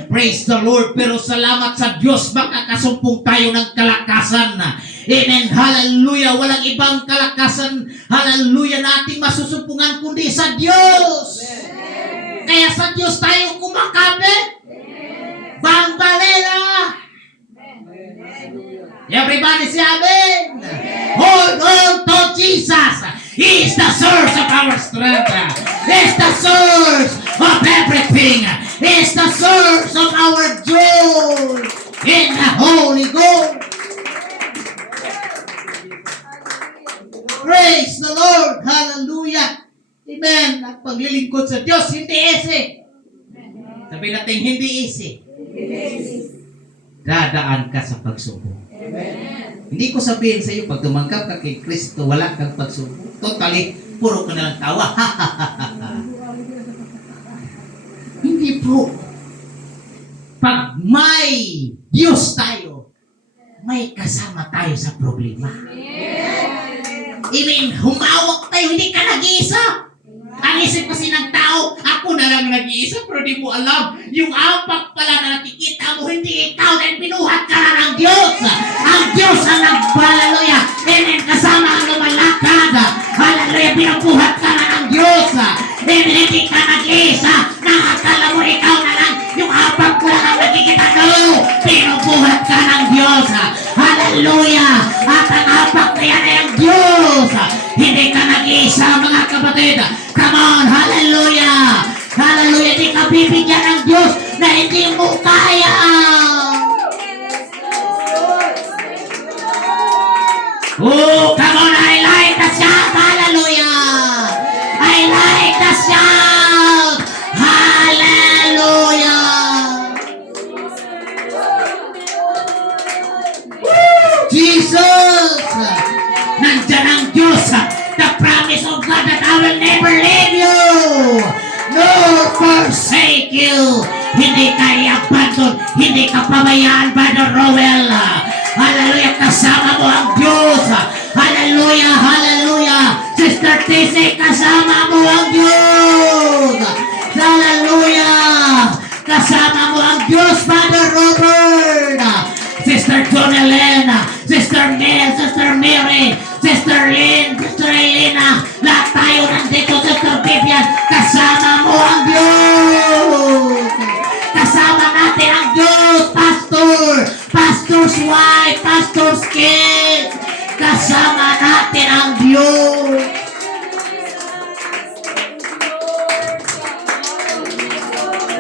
Praise the Lord. Pero salamat sa Diyos, makakasumpong tayo ng kalakasan. Amen. Hallelujah. Walang ibang kalakasan, hallelujah, na ating masusumpungan kundi sa Diyos. Kaya sa Diyos tayo kumakapit. Bambalela. Everybody say amen. Hold on to Jesus. He is the source of our strength. He is the source of everything. He is the source of our joy in the Holy Ghost. Praise the Lord. Hallelujah. Amen. Ang paglilingkod sa Diyos, hindi easy. Sabi natin, hindi easy. Dadaan ka sa pagsubok. Hindi ko sabihin sa iyo, pag tumanggap ka kay Kristo, wala kang pagsubok. Totally, puro ka na lang tawa. Hindi po. Pag may Diyos tayo, may kasama tayo sa problema. Amen. Humawak tayo, hindi ka nag-iisa. Ang isip kasi ng tao, ako na lang nag-iisa, pero di mo alam, yung apak pala na nakikita mo, hindi ikaw, dahil pinuhat ka na ng Diyos. Ang Diyos ang nagpalaluya. Amen. Kasama ang lumalakad. Hallelujah. Pinupuhat ka na ng Diyos. Amen. Hindi ka nag-iisa. Nakakala mo ikaw na lang, yung apak ko lang ang nakikita. No. Pinupuhat ka ng Diyos. Hallelujah. At ang apak na yan ay ang Diyos. Hindi ka nag-iisa, mga kapatid. Come on, hallelujah! Hallelujah! Hindi ka bibigyan ng Diyos na hindi mo kaya! Oh, come on! I like the shout! Hallelujah! I like the shout! Hallelujah! Jesus! Nandyan ang Diyos! The promise of God that I will never leave you nor forsake you. Hindi ka i-abandon, hindi ka pabayaan, Brother Rowell. Hallelujah, kasama mo ang Diyos. Hallelujah, hallelujah. Sister Tise, kasama mo ang Diyos. Hallelujah. Kasama mo ang Diyos, Brother Robert. Sister Jonelena, Sister Mel, Sister Mary, Sister Lynn, Sister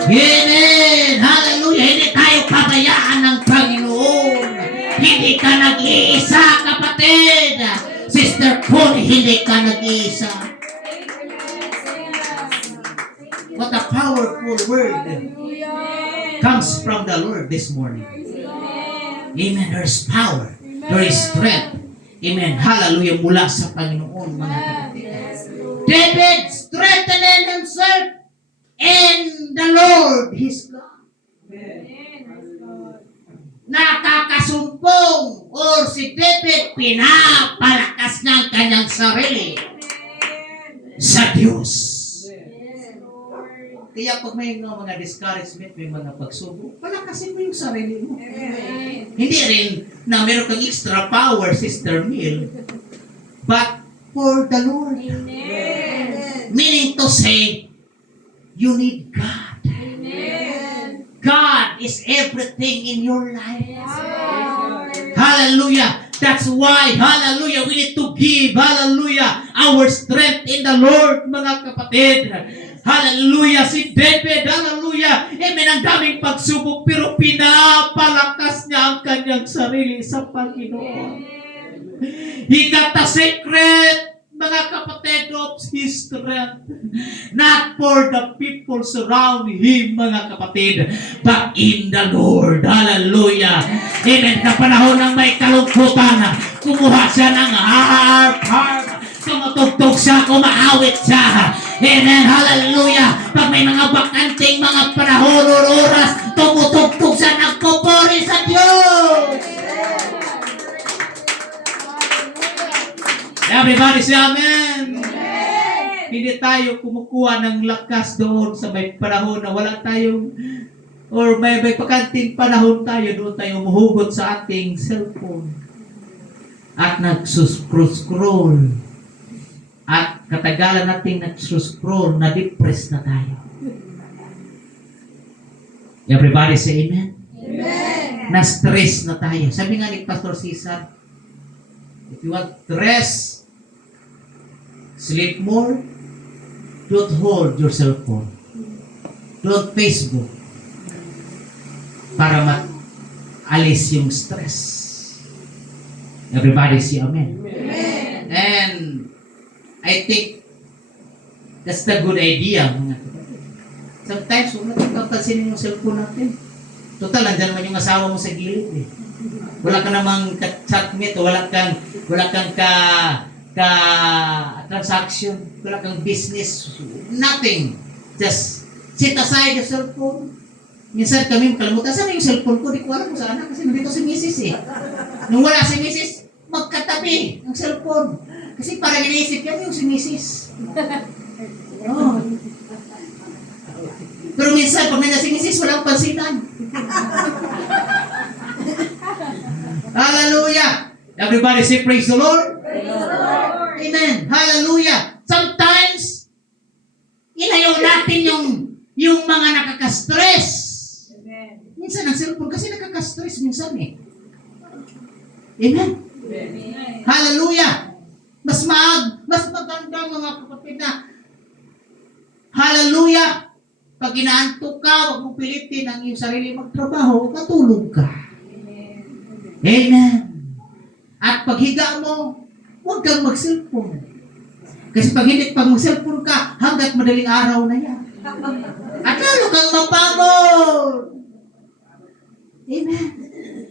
Amen! Hallelujah! Hindi tayo pabayaan ng Panginoon. Hindi ka nag-iisa, kapatid. Sister Connie, hindi ka nag-iisa. What a powerful word comes from the Lord this morning. Amen. There's power. There is strength. Amen. Hallelujah. Mula sa Panginoon, mga kapatid. David strengthened himself in the Lord, his God. Nakakasumpong or si David pinapalakas ng kanyang sarili sa Diyos. Kaya pag may mga discouragement, may mga pagsubok, palakasin mo yung sarili mo. Hindi rin na meron kang extra power, Sister Mil, but for the Lord. Meaning to say, you need God. God is everything in your life. Hallelujah. That's why, hallelujah, we need to give, hallelujah, our strength in the Lord, mga kapatid. Hallelujah, si David, hallelujah, amen, ang daming pagsubok, pero pinapalakas niya ang kanyang sarili sa Panginoon. He got the secret, mga kapatid, of his strength. Not for the people surround him, mga kapatid, but in the Lord. Hallelujah. Amen. Sa panahon ng may kalungkutan, kumuha siya ng harp. Tumutugtog siya, kumaawit siya. Amen. Hallelujah. Pag may mga bakanting mga panahon o oras, tumutugtog siya, nagpupuri sa Diyos. Everybody say amen. Hindi tayo kumukuha ng lakas doon sa may panahon na wala tayong or may pakanting panahon tayo, doon tayo umuhugot sa ating cellphone at nagsuscroll. At katagalan natin nagsuscroll, na-depress na tayo. Everybody say amen. Amen. Na-stress na tayo. Sabi nga ni Pastor Cesar, if you want to rest, sleep more, don't hold your cell phone. Don't Facebook. Para alis yung stress. Everybody say amen. Amen. And I think that's the good idea, mga kapatid. Sometimes, huwag natin papansinin yung cellphone natin. Total, nandyan man yung asawa mo sa gilid eh. Wala ka namang chatmate, wala kang transaction, wala kang business, nothing. Just sit aside your cellphone. Minsan kami makalimutan, saan yung cellphone ko? Di ko alam kung saan, kasi nandito si Mrs. eh. Nung wala si Mrs., magkatabi ang cellphone. Kasi parang iniisip kami yung si Mrs. Oh. Pero minsan, pag nandiyan si Mrs., walang pansinan. Hallelujah! Everybody say praise the Lord. Praise the Lord. Amen. Hallelujah. Sometimes, ilayo natin yung mga nakaka-stress. Amen. Minsan ang cellphone kasi nakaka-stress minsan eh. Amen. Amen. Hallelujah. Mas maganda mga kapatid na hallelujah. Pag inaantok ka, huwag mong pilitin ang iyong sarili magtrabaho, matulog ka. Amen. At paghiga mo, huwag kang mag-cellphone. Kasi pag mag-cellphone ka, hanggat madaling araw na yan. At lalo kang mapagod. Amen.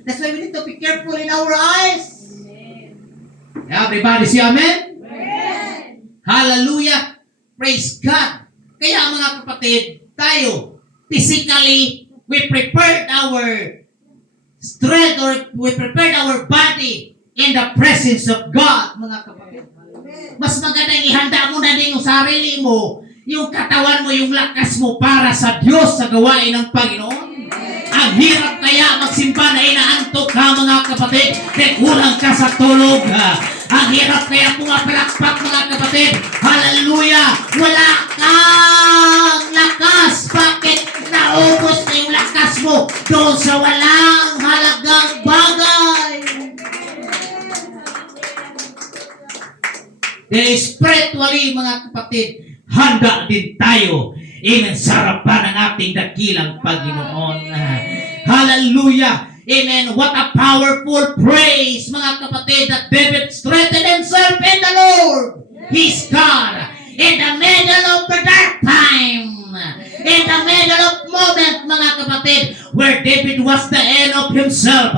That's why we need to be careful in our eyes. Everybody say amen? Amen. Hallelujah. Praise God. Kaya mga kapatid, tayo, physically, we prepared our strength or we prepared our body in the presence of God, mga kapatid. Mas magandang ihanda mo na din yung sarili mo, yung katawan mo, yung lakas mo para sa Diyos sa gawain ng Panginoon. Ang hirap kaya magsimba na inaantok ka, mga kapatid, kaya kulang ka sa tulog. Ang hirap kaya pumapalakpak, mga kapatid. Hallelujah! Wala kang lakas. Bakit naubos na yung lakas mo doon sa walang halagang bagay? Spiritually, mga kapatid, handa din tayo. Amen. Sa harapan ng ating dakilang Panginoon. Hallelujah. Amen. What a powerful praise, mga kapatid, that David strengthened himself in the Lord. He's God. In the middle of the dark time. In the middle of moment, mga kapatid, where David was the end of himself.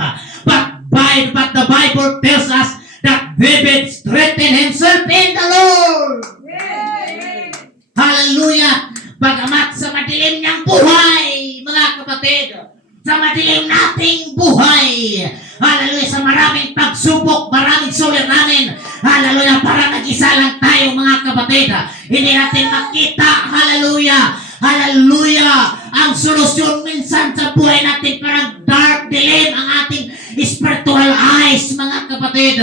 But the Bible tells us that David strengthened himself in the Lord. Hallelujah. Bagamat sa madilim niyang buhay, mga kapatid, sa madilim nating buhay, hallelujah, sa maraming pagsubok, maraming suliranin, hallelujah, para nag-isa lang tayo, mga kapatid, hindi natin makita, hallelujah, hallelujah, ang solusyon minsan sa buhay natin, parang dark, dilim ang ating spiritual eyes, mga kapatid.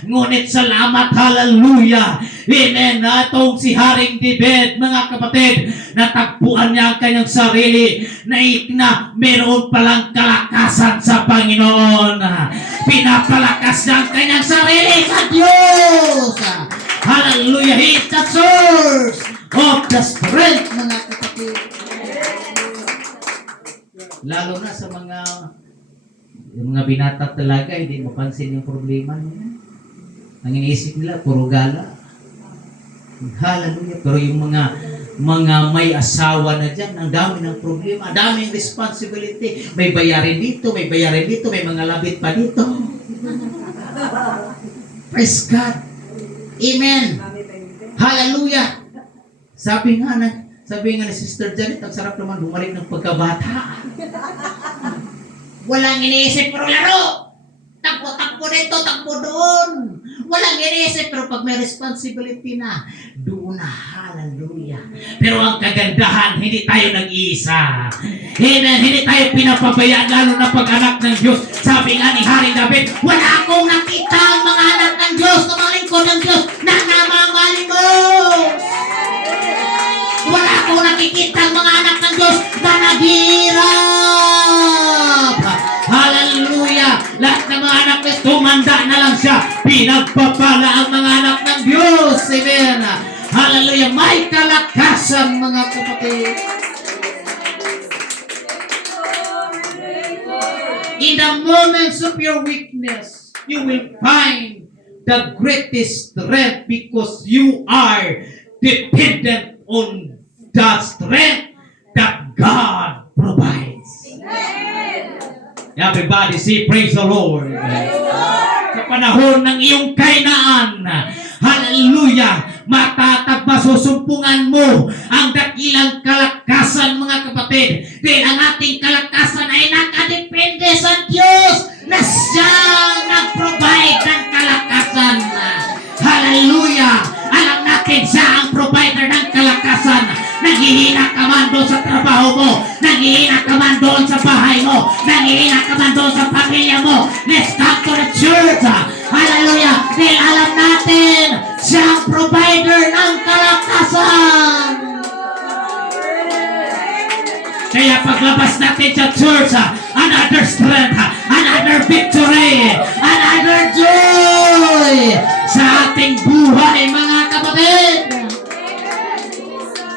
Ngunit salamat, hallelujah, amen, na itong si Haring David, mga kapatid, natagpuan niya ang kanyang sarili na meron palang kalakasan sa Panginoon. Pinapalakas niya ang kanyang sarili sa Diyos. Hallelujah, He is the source of the strength, mga kapatid. Lalo na sa mga binata talaga, hindi mapansin yung problema nila. Ang iniisip nila, puro gala. Hallelujah. Pero yung mga may asawa na dyan, ang dami ng problema, ang daming responsibility. May bayarin dito, may mga labit pa dito. Praise God. Amen. Hallelujah. Sabi nga ni Sister Janet, ang sarap naman bumalik ng pagkabata. Walang iniisip pero laro. Takbo dito, takbo doon. Walang iniisip pero pag may responsibility na, doon na, hallelujah. Pero ang kagandahan, hindi tayo nag-iisa. Amen. Hindi tayo pinapabayaan, lalo na pag anak ng Diyos. Sabi nga ni Haring David, wala akong nakita ang mga anak ng Diyos, na mga lingkod ng Diyos, na namamalimos. Wala akong nakikita ang mga anak ng Diyos na naghihirap. Hallelujah. Lahat ng mga anak ng Diyos, tumanda na lang siya. Pinagpapala ang mga anak ng Diyos. Amen. Hallelujah. May kalakasan, mga kapatid. In the moments of your weakness, you will find the greatest strength because you are dependent on the strength that God provides. Everybody say, praise the Lord. Sa panahon ng iyong kainaan, hallelujah, masusumpungan mo ang dakilang kalakasan, mga kapatid. Dahil ang ating kalakasan ay nakadepende sa Diyos na siyang nag-provide ng kalakasan. Hallelujah. Alam natin siya ang provider ng kalakasan. Naghihina ka man doon sa trabaho mo. Naghihina ka man doon sa bahay mo. Naghihina ka man doon sa pamilya mo. Let's come to the church. Hallelujah. Dahil alam natin, siya ang provider ng kalakasan. Kaya paglabas natin sa church, another strength, another victory, another joy sa ating buhay, mga kapatid.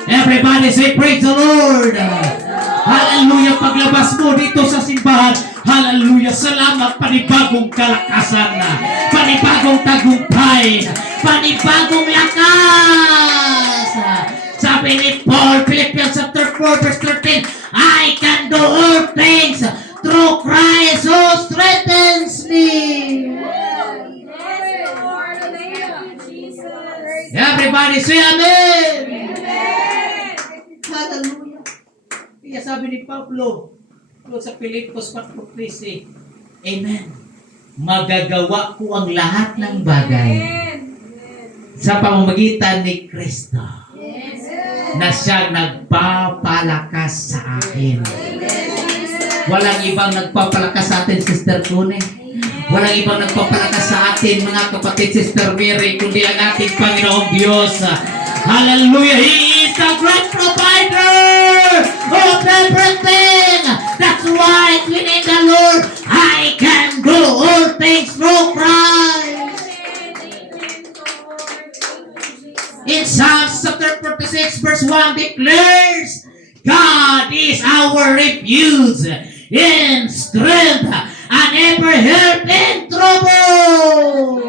Everybody say, praise the Lord. Hallelujah. Paglabas mo dito sa simbahan, hallelujah. Salamat, panibagong kalakasan, panibagong tagumpay, panibagong lakas. Sabi ni Paul, Philippians chapter 4 verse 13, I can do all things through Christ who strengthens me. Everybody say amen. Hallelujah. Kaya sabi ni Pablo sa Pilipos 4:13, amen. Magagawa ko ang lahat ng bagay sa pamamagitan ni Kristo na siyang nagpapalakas sa akin. Walang ibang nagpapalakas sa atin, Sister Cune. Walang ibang nagpapalakas sa atin, mga kapatid, Sister Mary, kundi ang ating Panginoong Diyos. Hallelujah! He is the great provider of everything. That's why within the Lord, I can do all things through Christ. In Psalms chapter 46 verse 1 declares God is our refuge and strength, and ever help in trouble.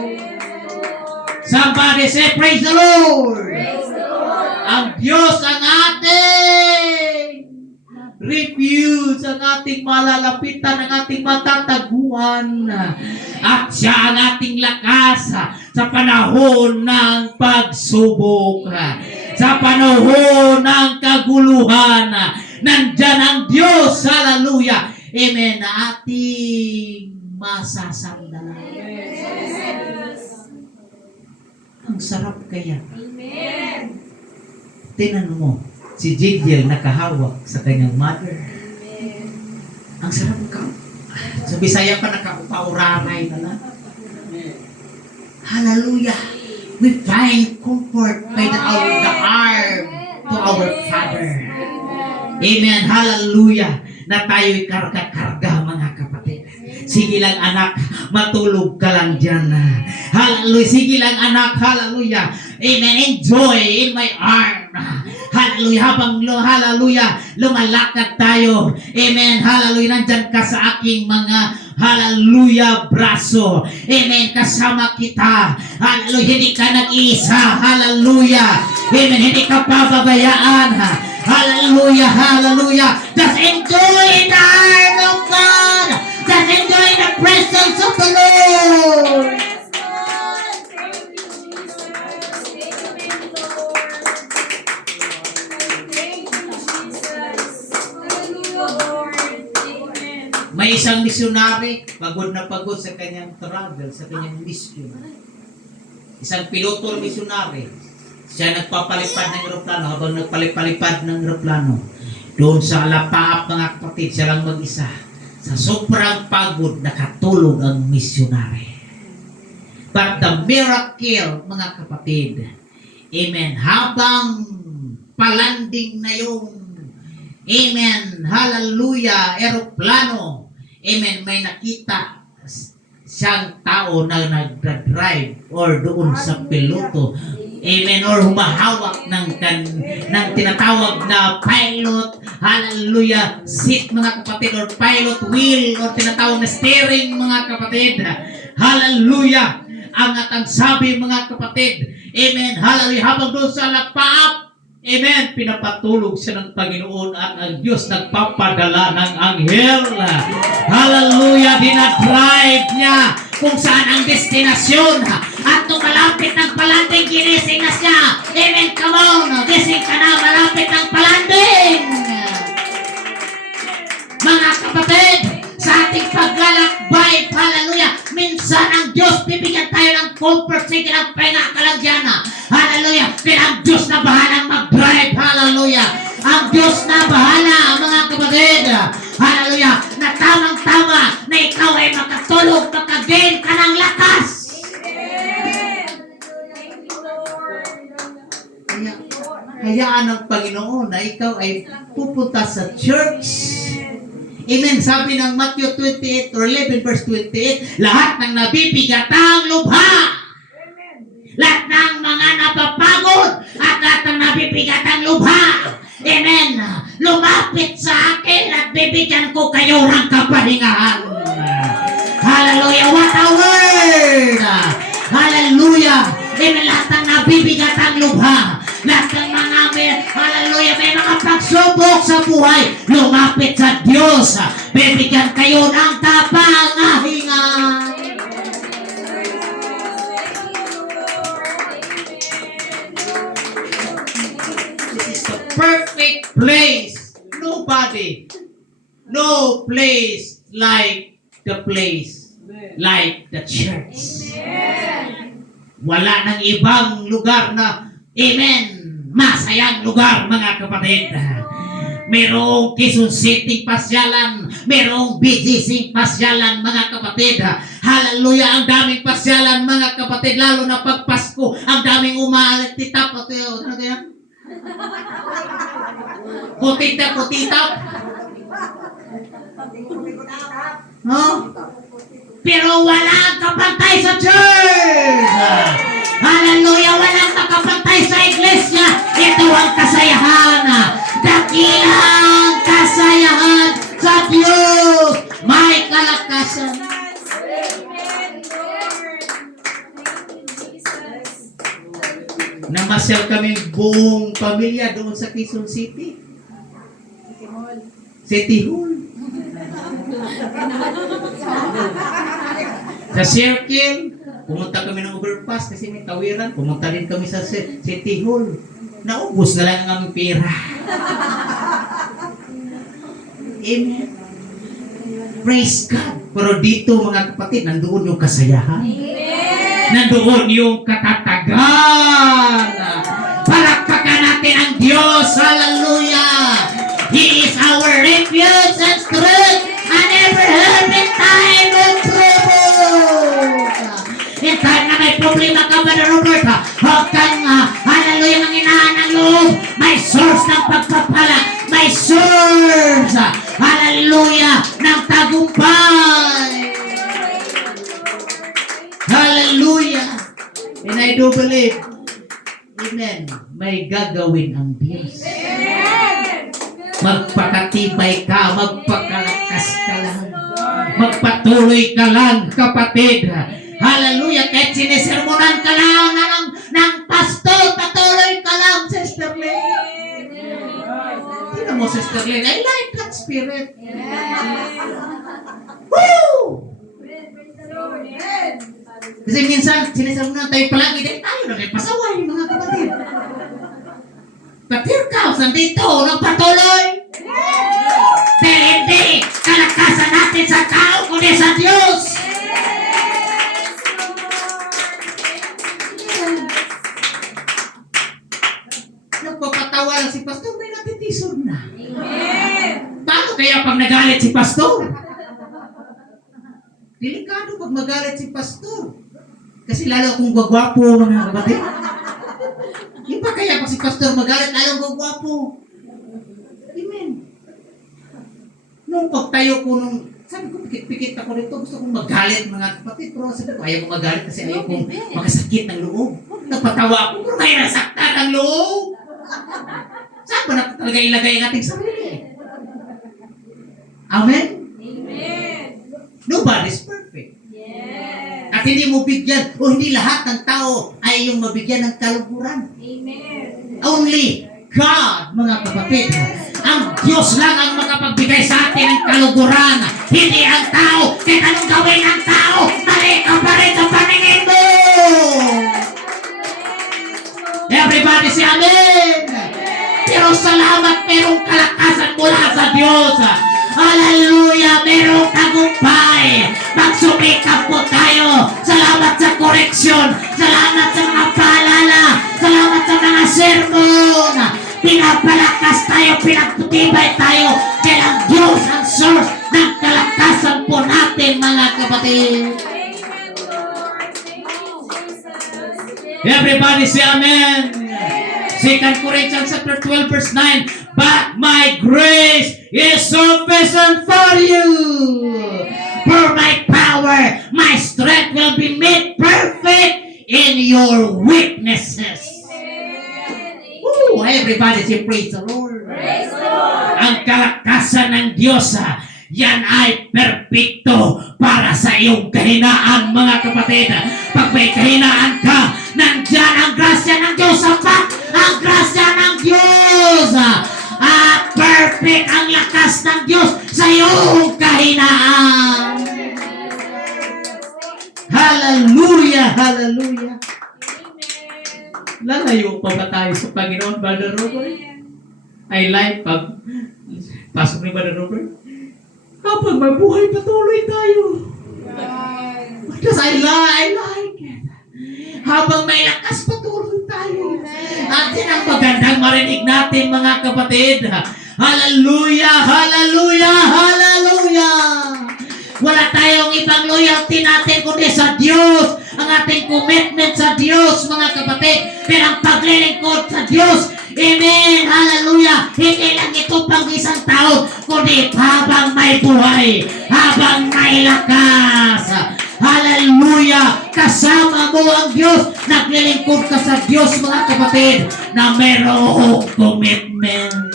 Somebody say, praise the Lord. Praise the Lord. Ang Diyos ang ating refuge, ang ating malalapitan, ang ating matataguan. At siya ang ating lakas sa panahon ng pagsubok. Sa panahon ng kaguluhan. Nandyan ang Diyos, hallelujah. Amen, na ating masasandalan. Ang sarap kaya. Amen. Tinan mo, si Jigyel nakahawak sa kanyang mother. Ang sarap ka. Sa Bisaya pa nakapauraray na lang. Hallelujah. We find comfort by the arm to our Father. Amen. Hallelujah. Na tayo'y karga-karga, mga kapatid. Sige lang anak, matulog ka lang dyan. Hallelujah. Sige lang anak, hallelujah. Amen. Enjoy in my arm. Hallelujah. Habang hallelujah, lumalakad tayo. Amen. Hallelujah. Nandyan ka sa aking mga hallelujah braso. Amen. Kasama kita. Hallelujah. Hindi ka nag-iisa. Hallelujah. Amen. Hindi ka pababayaan. Hallelujah. Hallelujah. Just enjoy the arm of God. Just enjoy the presence of the Lord. Yes, Lord. Thank you, Jesus. Amen, Lord. Thank you, Jesus. Hallelujah, Lord. Amen. May isang misyonary, pagod na pagod sa kanyang travel, sa kanyang mission. Isang piloto misyonary. Siya nagpapalipad ng eroplano. Habang nagpalipad ng eroplano, doon sa Alapaap, mga kapatid, siya lang mag-isa. Sa sobrang pagod, nakatulog ang misyonary. But the miracle, mga kapatid, amen, habang palanding na yung, amen, hallelujah, eroplano, amen, may nakita siyang tao na nagdadrive or doon sa piloto, amen, or humahawak ng tinatawag na pilot, hallelujah, seat, mga kapatid, or pilot wheel, or tinatawag na steering, mga kapatid, hallelujah. Ang sabi, mga kapatid, amen, hallelujah, habang doon sa Alapaap, amen, pinapatulog siya ng Panginoon at ang Diyos nagpapadala ng anghel. Hallelujah, dinadrive niya kung saan ang destinasyon. At nung malapit ng palanding, ginising na siya. Amen, come on, gising ka na, malapit ng palanding. Mga kapatid, sa ating paglalakbay, hallelujah, minsan ang Diyos, bibigyan tayo ng comfort, sige lang, pahinga ka lang dyan, hallelujah, pero ang Diyos na bahala mag-drive, hallelujah, ang Diyos na bahala, mga kapatid, hallelujah, na tamang-tama, na ikaw ay makatulog, makagain ka ng lakas. Amen. Thank you, Lord. Hayaan ng Panginoon na ikaw ay pupunta sa church. Amen. Sabi ng Matthew 28 or 11 verse 28, lahat ng nabibigatang lubha, lahat ng mga napapagod, at lahat ng nabibigatang lubha, amen, lumapit sa akin at bibigyan ko kayo ng kapahingahan. Hallelujah. What a word! Hallelujah. Amen. Lahat ng nabibigatang lubha, lahat ng mga hallelujah, may mga pagsubok sa buhay, lumapit sa Diyos, bibigyan kayo ng kapangahingan. This is the perfect place. Nobody, no place like the place, like the church. Wala nang ibang lugar na, amen, masayang lugar, mga kapatid. Merong Quezon City pasyalan, merong BGC pasyalan, mga kapatid. Hallelujah, ang daming pasyalan, mga kapatid, lalo na pag Pasko, ang daming umaalititap. Ano kaya? Kutitap. Huh? Pero walang kapantay sa church. Hallelujah, walang makapantay sa iglesia. Ito ang kasayahan. Dakila namasyal kami buong pamilya doon sa Quezon City. City Hall. Sa Circle, pumunta kami ng overpass kasi may tawiran. Pumunta din kami sa City Hall. Naubos na lang ang aming pera. Amen. Praise God. Pero dito mga kapatid, nandoon yung kasayahan. Nandoon yung katatagan. Palakpakan natin ang Diyos. Hallelujah. He is our refuge and strength and ever help in time of trouble. In time na may problema ka, Brother Robert, huwag kang, hallelujah, manginahan ng loob. May source ng pagpapala. May source, hallelujah, ng tagumpay. Hallelujah. And I do believe, amen, may gagawin ang Diyos. Magpakatibay ka, magpakalakas ka lang. Magpatuloy ka lang, kapatid. Hallelujah. Kahit sinisermonan ka lang ng pastor, patuloy ka lang, Sister Lynn. Tingnan mo, Sister Lynn, I like that spirit. Woo! Kasi minsan, sinisermonan tayo palagi, dahil tayo na may pasaway, mga kapatid. But here comes, nandito, nagpatuloy. Dahil hindi kalakasan natin sa tao, kundi sa Diyos. Nagpapatawa lang si Pastor, may natitisod na. Paano kaya pag nagalit si Pastor? Delikado pag magalit si Pastor. Kasi lalo akong gwagwapo, mga kapatid. Di ba kaya pag si Pastor magalit, lalong gwagwapo? Amen. Nung pagtayo ko sabi ko, pikit-pikit ako rito, gusto kong magalit, mga kapatid. Pero sabi ko, ayaw ko magalit kasi ayaw kong makasakit ng loob. Nagpatawa ako, pero may nasaktan ang loob. Saan ba na talaga ilagay ang ating sarili? Amen? Nobody's perfect. At hindi mo bigyan, o hindi lahat ng tao ay yung mabigyan ng kaluguran. Only God, mga kapatid. Ang Diyos lang ang makapagbigay sa atin ng kaluguran. Hindi ang tao. Kahit anong gawin ng tao, mali ka pa rin sa paningin mo. Everybody say amen. Pero salamat, merong kalakasan mula sa Diyos. Hallelujah, merong tagumpay. Magsumikap po tayo. Salamat sa koreksyon. Salamat sa mga paalala. Salamat sa mga sermon. Pinapalakas tayo, pinagtutibay tayo. Dahil ang Diyos ang source ng kalakasan po natin, mga kapatid. Everybody say amen. 2 Corinthians chapter 12 verse 9. But my grace is sufficient for you. For my power, my strength will be made perfect in your weaknesses. Woo! Everybody say praise the Lord. Praise the Lord. Ang kalakasan ng Diyos, yan ay perpekto para sa iyong kahinaan, mga kapatid. Pag may kahinaan ka, nandyan ang grasya ng Diyos. Ang grasya ng Diyos. Perfect ang lakas ng Diyos sa iyong kahinaan. Hallelujah, hallelujah. Lalayo pa ba tayo sa Panginoon, Brother Robert? I like pag pasok ni Brother Robert. Kapag mabuhay, patuloy tayo. Because I like it. Habang may lakas, patuloy tayo. At yan ang magandang marinig natin, mga kapatid. Hallelujah, hallelujah, hallelujah. Wala tayong ibang loyalty natin kundi sa Diyos. Ang ating commitment sa Diyos, mga kapatid. Pero ang paglilingkod sa Diyos, amen, hallelujah. Hindi lang ito pang isang taon, kundi habang may buhay, habang may lakas. Hallelujah! Kasama mo ang Diyos. Naglilingkod ka sa Diyos, mga kapatid, na mayroong commitment.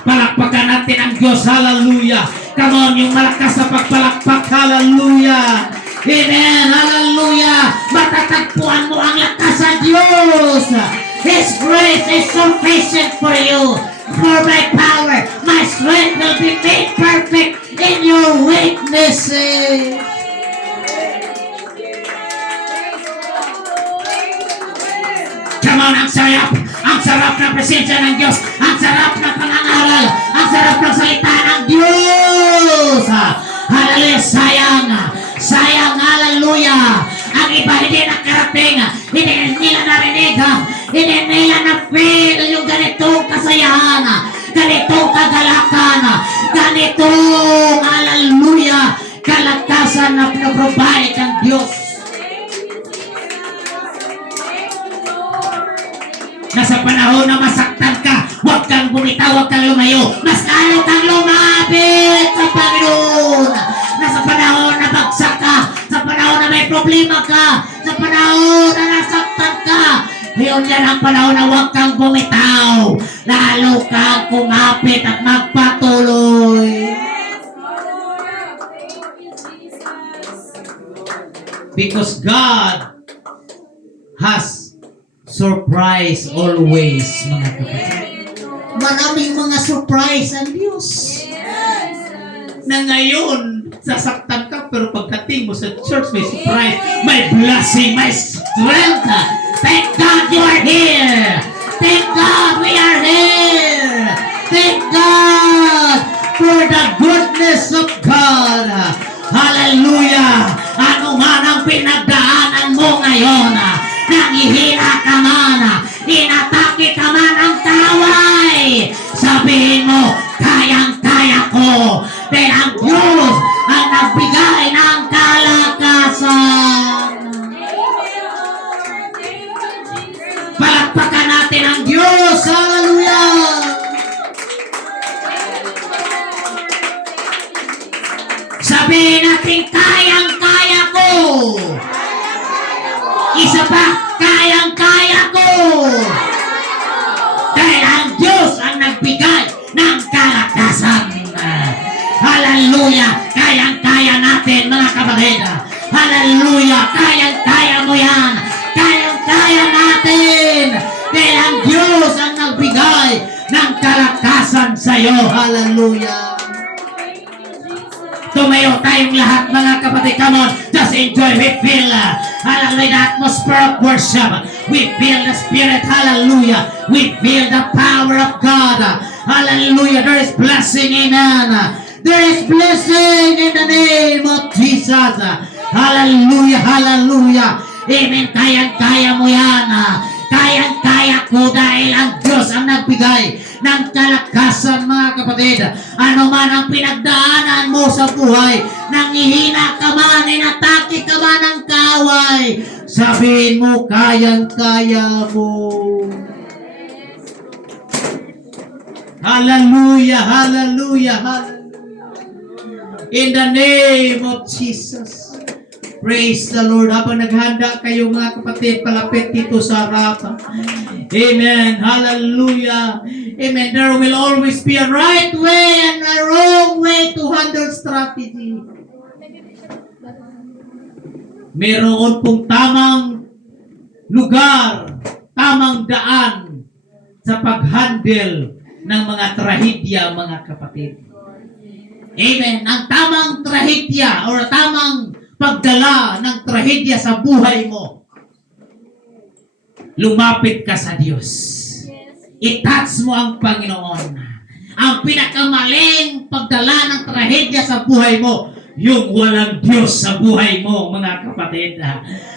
Palakpakan natin ang Diyos. Hallelujah! Come on, yung malakas na pagpalakpak. Hallelujah! Amen. Hallelujah. Matatagpuan mo ang lakas sa Diyos. His grace is sufficient for you. For my power, my strength will be made perfect in your weaknesses. Come on, ang sarap. Ang sarap ng presensya ng Diyos. Ang sarap ng pangangaral. Ang sarap ng salita ng Diyos. Hallelujah. Sayang. Sayang. Hallelujah. Ang iba hindi nakarating. Hindi nila narinig. Hindi nila na-feel yung ganitong kasayahan. Ganitong kagalakan. Ganitong, hallelujah, kalakasan na pinaprovide ng Diyos. Nasa panahon na masaktan ka, huwag kang bumitaw, huwag kang lumayo. Mas lalo kang lumapit sa Panginoon. Nasa panahon na bagsak ka, sa panahon na may problema ka, sa panahon na nasaktan ka, ngayon yan ang panahon na huwag kang bumitaw. Lalo kang kumapit at magpatuloy. Because God has surprise always, mga kapatid. Maraming mga surprise ang Diyos. Na ngayon, sasaktan ka, pero pagdating mo sa church, may surprise, may blessing, may strength. Thank God you are here. Thank God we are here. Thank God for the goodness of God. Hallelujah. Ano man ang pinagdaanan mo ngayon, nangihina ka man, inatake ka man ang kaway, sabihin mo, kayang-kaya ko. Dahil ang Diyos ang nagbigay ng kalakasan. Palakpakan natin ang Diyos. Hallelujah. Sabihin natin, kayang-kaya ko. Isa pa, kayang-kaya ko. Dahil ang Diyos ang nagbigay ng kalakasan. Hallelujah. Kayang-kaya natin, mga kapatid. Hallelujah. Kayang-kaya mo yan. Kayang-kaya natin. Dahil ang Diyos ang nagbigay ng kalakasan sa iyo. Hallelujah. Tumayo tayong lahat, mga kapatid. Come on, just enjoy. We feel, hallelujah, the atmosphere of worship. We feel the Spirit, hallelujah. We feel the power of God. Hallelujah. There is blessing, amen. There is blessing in the name of Jesus. Hallelujah, hallelujah. Amen. Kayang-kaya mo yan. Kayang-kaya ko dahil ang Diyos ang nagbigay ng kalakasan, mga kapatid. Ano man ang pinagdaanan mo sa buhay, nangihina ka man, inatake ka man ng kaway, sabihin mo, kayang-kaya mo. Hallelujah, hallelujah, hallelujah. In the name of Jesus. Praise the Lord. Habang naghanda kayo, mga kapatid, palapit dito sa harapan. Amen. Hallelujah. Amen. There will always be a right way and a wrong way to handle strategy. Meron pong tamang lugar, tamang daan sa pag-handle ng mga trahedya, mga kapatid. Amen. Ang tamang trahedya or tamang pagdala ng trahedya sa buhay mo, lumapit ka sa Diyos. I-touch mo ang Panginoon. Ang pinakamaling pagdala ng trahedya sa buhay mo, yung walang Diyos sa buhay mo, mga kapatid.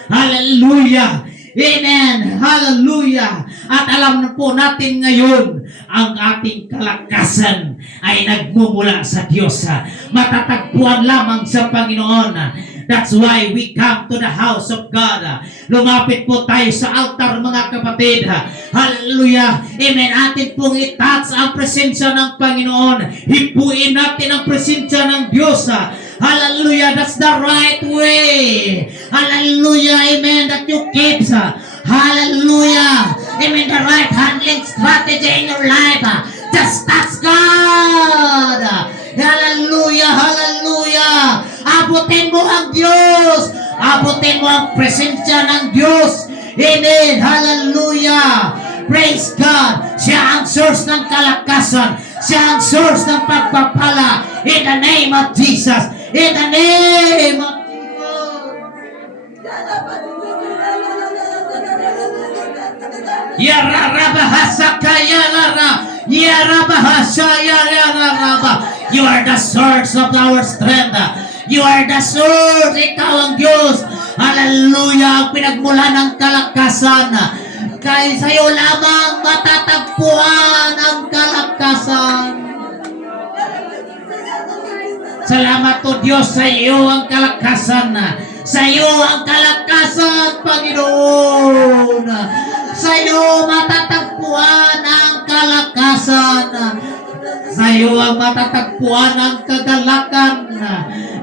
Hallelujah. Amen. Hallelujah. At alam na po natin ngayon, ang ating kalakasan ay nagmumula sa Diyos. Matatagpuan lamang sa Panginoon. That's why we come to the house of God. Lumapit po tayo sa altar, mga kapatid. Hallelujah. Amen. Atin pong i-touch ang presensya ng Panginoon. Hipuin natin ang presensya ng Diyos. Hallelujah. That's the right way. Hallelujah. Amen. That you keep. Hallelujah. Amen. The right handling strategy in your life. Just touch God. Hallelujah. Hallelujah. Abutin mo ang Diyos. Abutin mo ang presensya ng Diyos. Amen. Hallelujah. Praise God. Siya ang source ng kalakasan. Siya ang source ng pagpapala. In the name of Jesus. In the name of You are the source of our strength. You are the source. Ikaw ang Diyos. Hallelujah. Ang pinagmula ng kalakasan. Kaya sa'yo lamang matatagpuan ang kalakasan. Salamat o Diyos sa iyo ang kalakasan. Sa iyo ang kalakasan, Panginoon. Sa iyo matatagpuan ang kalakasan. Sa iyo ang matatagpuan ang kagalakan.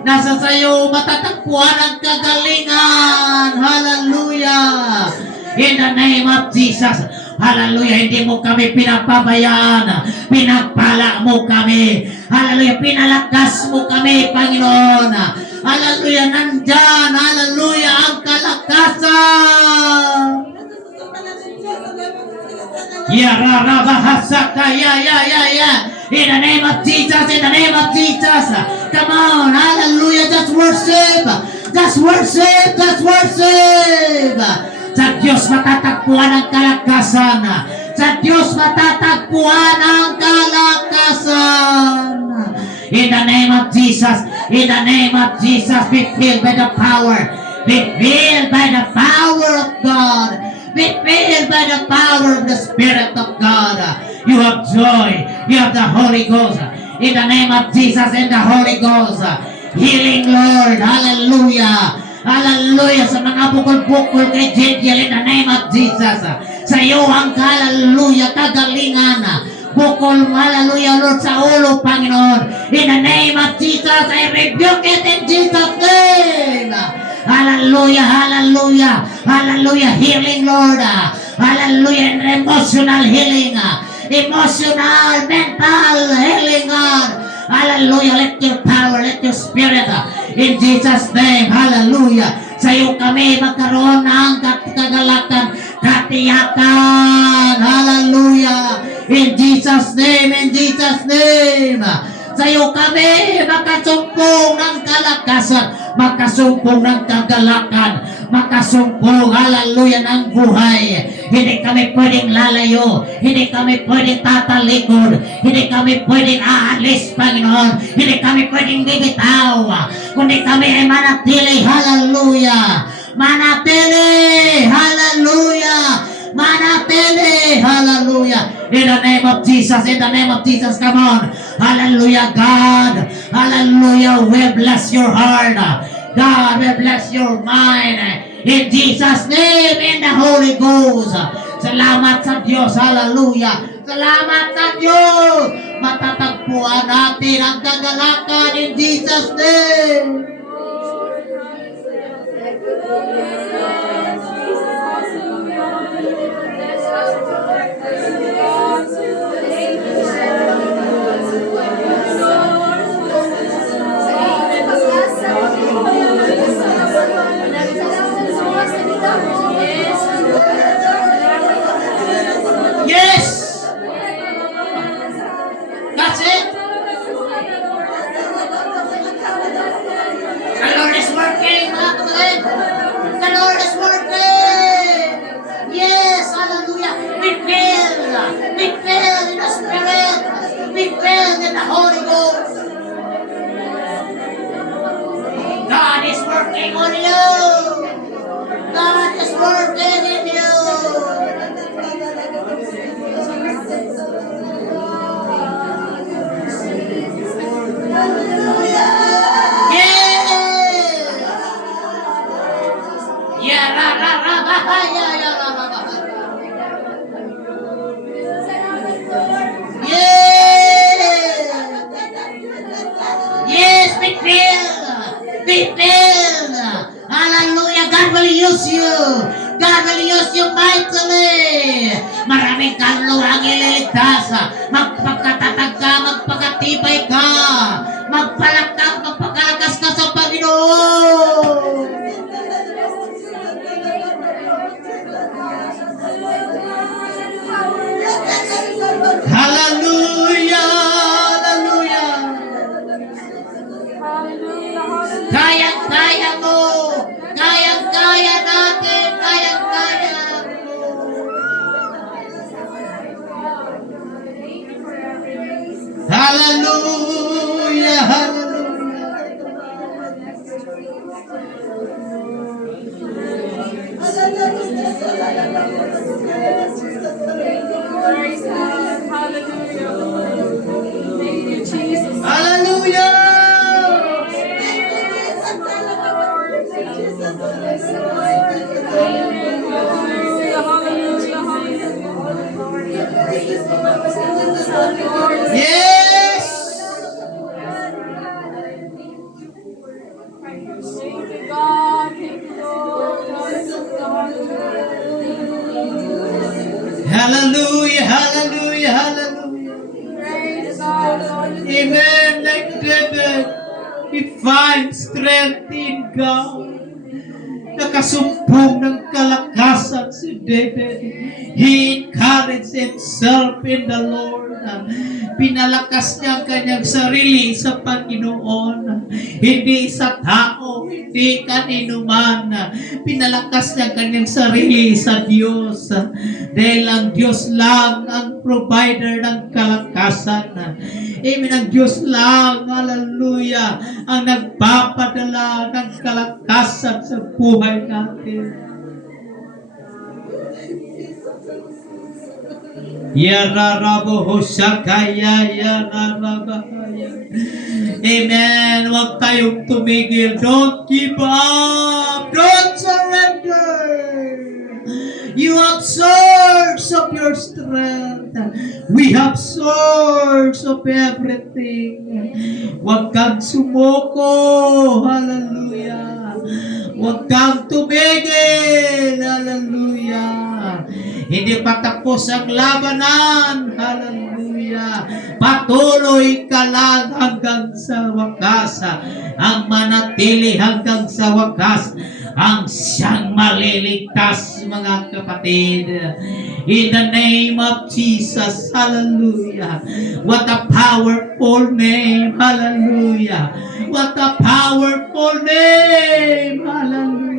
Nasa sa iyo matatagpuan ang kagalingan. Hallelujah. In the name of Jesus. Hallelujah. Hindi mo kami pinapabayaan. Pinagpala mo kami. Hallelujah. Pinalakas mo kami, Panginoon. Hallelujah. Nandyan. Hallelujah. Ang kalakasan. In the name of Jesus. In the name of Jesus. Come on. Hallelujah. Just worship. Just worship. Just worship. Sa Diyos matatagpuan ang kalakasan. Sa Diyos matatagpuan ang kalakasan. In the name of Jesus. In the name of Jesus. Be filled by the power. Be filled by the power of God. Be filled by the power of the Spirit of God. You have joy. You have the Holy Ghost. In the name of Jesus and the Holy Ghost. Healing, Lord. Hallelujah. Hallelujah. Sa mga bukol-bukol kay Jediel, in the name of Jesus. Sa iyo ang hallelujah, kagalingan. Bukol, hallelujah, Lord, sa ulo, Panginoon. In the name of Jesus, I rebuke it in Jesus' name. Hallelujah, hallelujah, hallelujah. Healing, Lord. Hallelujah, and emotional healing. Emotional, mental healing, God. Hallelujah. Let your power, let your spirit in Jesus' name. Hallelujah. Sa iyo kami magkaroon ng kagalakan, katiyakan. Hallelujah. In Jesus' name, in Jesus' name. Sa iyo kami makasumpong ng kalakasan, makasumpong ng kagalakan, makasumpong, hallelujah, ng buhay. Hindi kami pwedeng lalayo, hindi kami pwedeng tatalikod, hindi kami pwedeng aalis, Panginoon, hindi kami pwedeng bibitaw, kundi kami ay manatili, hallelujah, manatili, hallelujah, manatili, hallelujah. In the name of Jesus, in the name of Jesus, come on. Hallelujah, God. Hallelujah, we bless your heart. God, we bless your mind. In Jesus' name, in the Holy Ghost. Salamat sa Diyos. Hallelujah. Salamat sa Diyos. Matatagpuan natin ang kagalakan in Jesus' name. Yes! That's it! The Lord is working, mga kapatid! The Lord is working! Yes! Hallelujah! Be filled in the Spirit! Be filled in the Holy Ghost! God is working on you! God is working in you! Yes, be filled. Hallelujah. God will use you. God will use you mightily. Maraming kaluluwa ang ililigtas. Magpakatatag ka, magpakatibay ka. Magpakalakas ka sa Panginoon. Hallelujah, hallelujah. Praise God. Hallelujah. Thank you, Jesus. Hallelujah. Yes. Hallelujah, hallelujah, hallelujah. Amen. Like David, we find strength in God. Nakasumpong ng kalakasan si David. He encouraged himself in the Lord. Pinalakas niya ang kanyang sarili sa Panginoon. Hindi sa tao, hindi kanino man. Pinalakas niya ang kanyang sarili sa Diyos. Dahil ang Diyos lang ang provider ng kalakasan. Amen. Ang Diyos lang, hallelujah, ang nagpapadala ng kalakasan sa buhay natin. Yararabo Hoshakaya, Yararabahaya. Amen. Huwag tayong tumigil. Don't give up. Don't surrender. You have source of your strength. We have source of everything. Huwag kang sumuko. Hallelujah. Huwag kang tumigil. Hallelujah. Hindi pa tapos ang labanan. Hallelujah. Patuloy ka lang hanggang sa wakas. Ang manatili hanggang sa wakas. Ang siyang maliligtas, mga kapatid. In the name of Jesus. Hallelujah. What a powerful name. Hallelujah. What a powerful name. Hallelujah.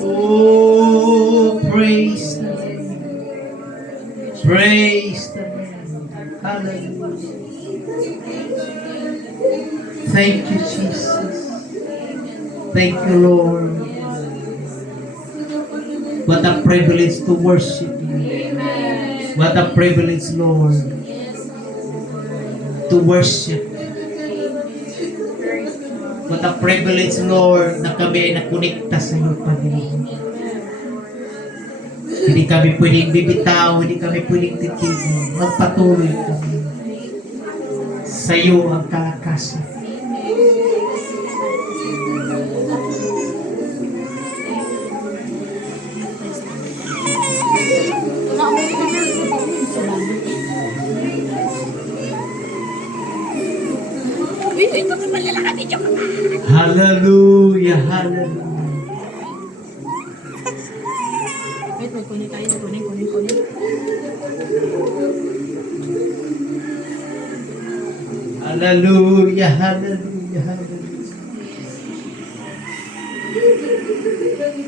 Oh, praise the Lord. Praise the Lord. Hallelujah. Thank you, Jesus. Thank you, Lord. What a privilege to worship you. What a privilege, Lord, to worship. What a privilege, Lord, na kami ay nakonekta sa iyo, Panginoon. Hindi kami pwedeng bibitaw, hindi kami pwedeng titigil. Magpatuloy kami. Sa iyo ang kalakasan. Hallelujah, hallelujah. Hallelujah, hallelujah, hallelujah.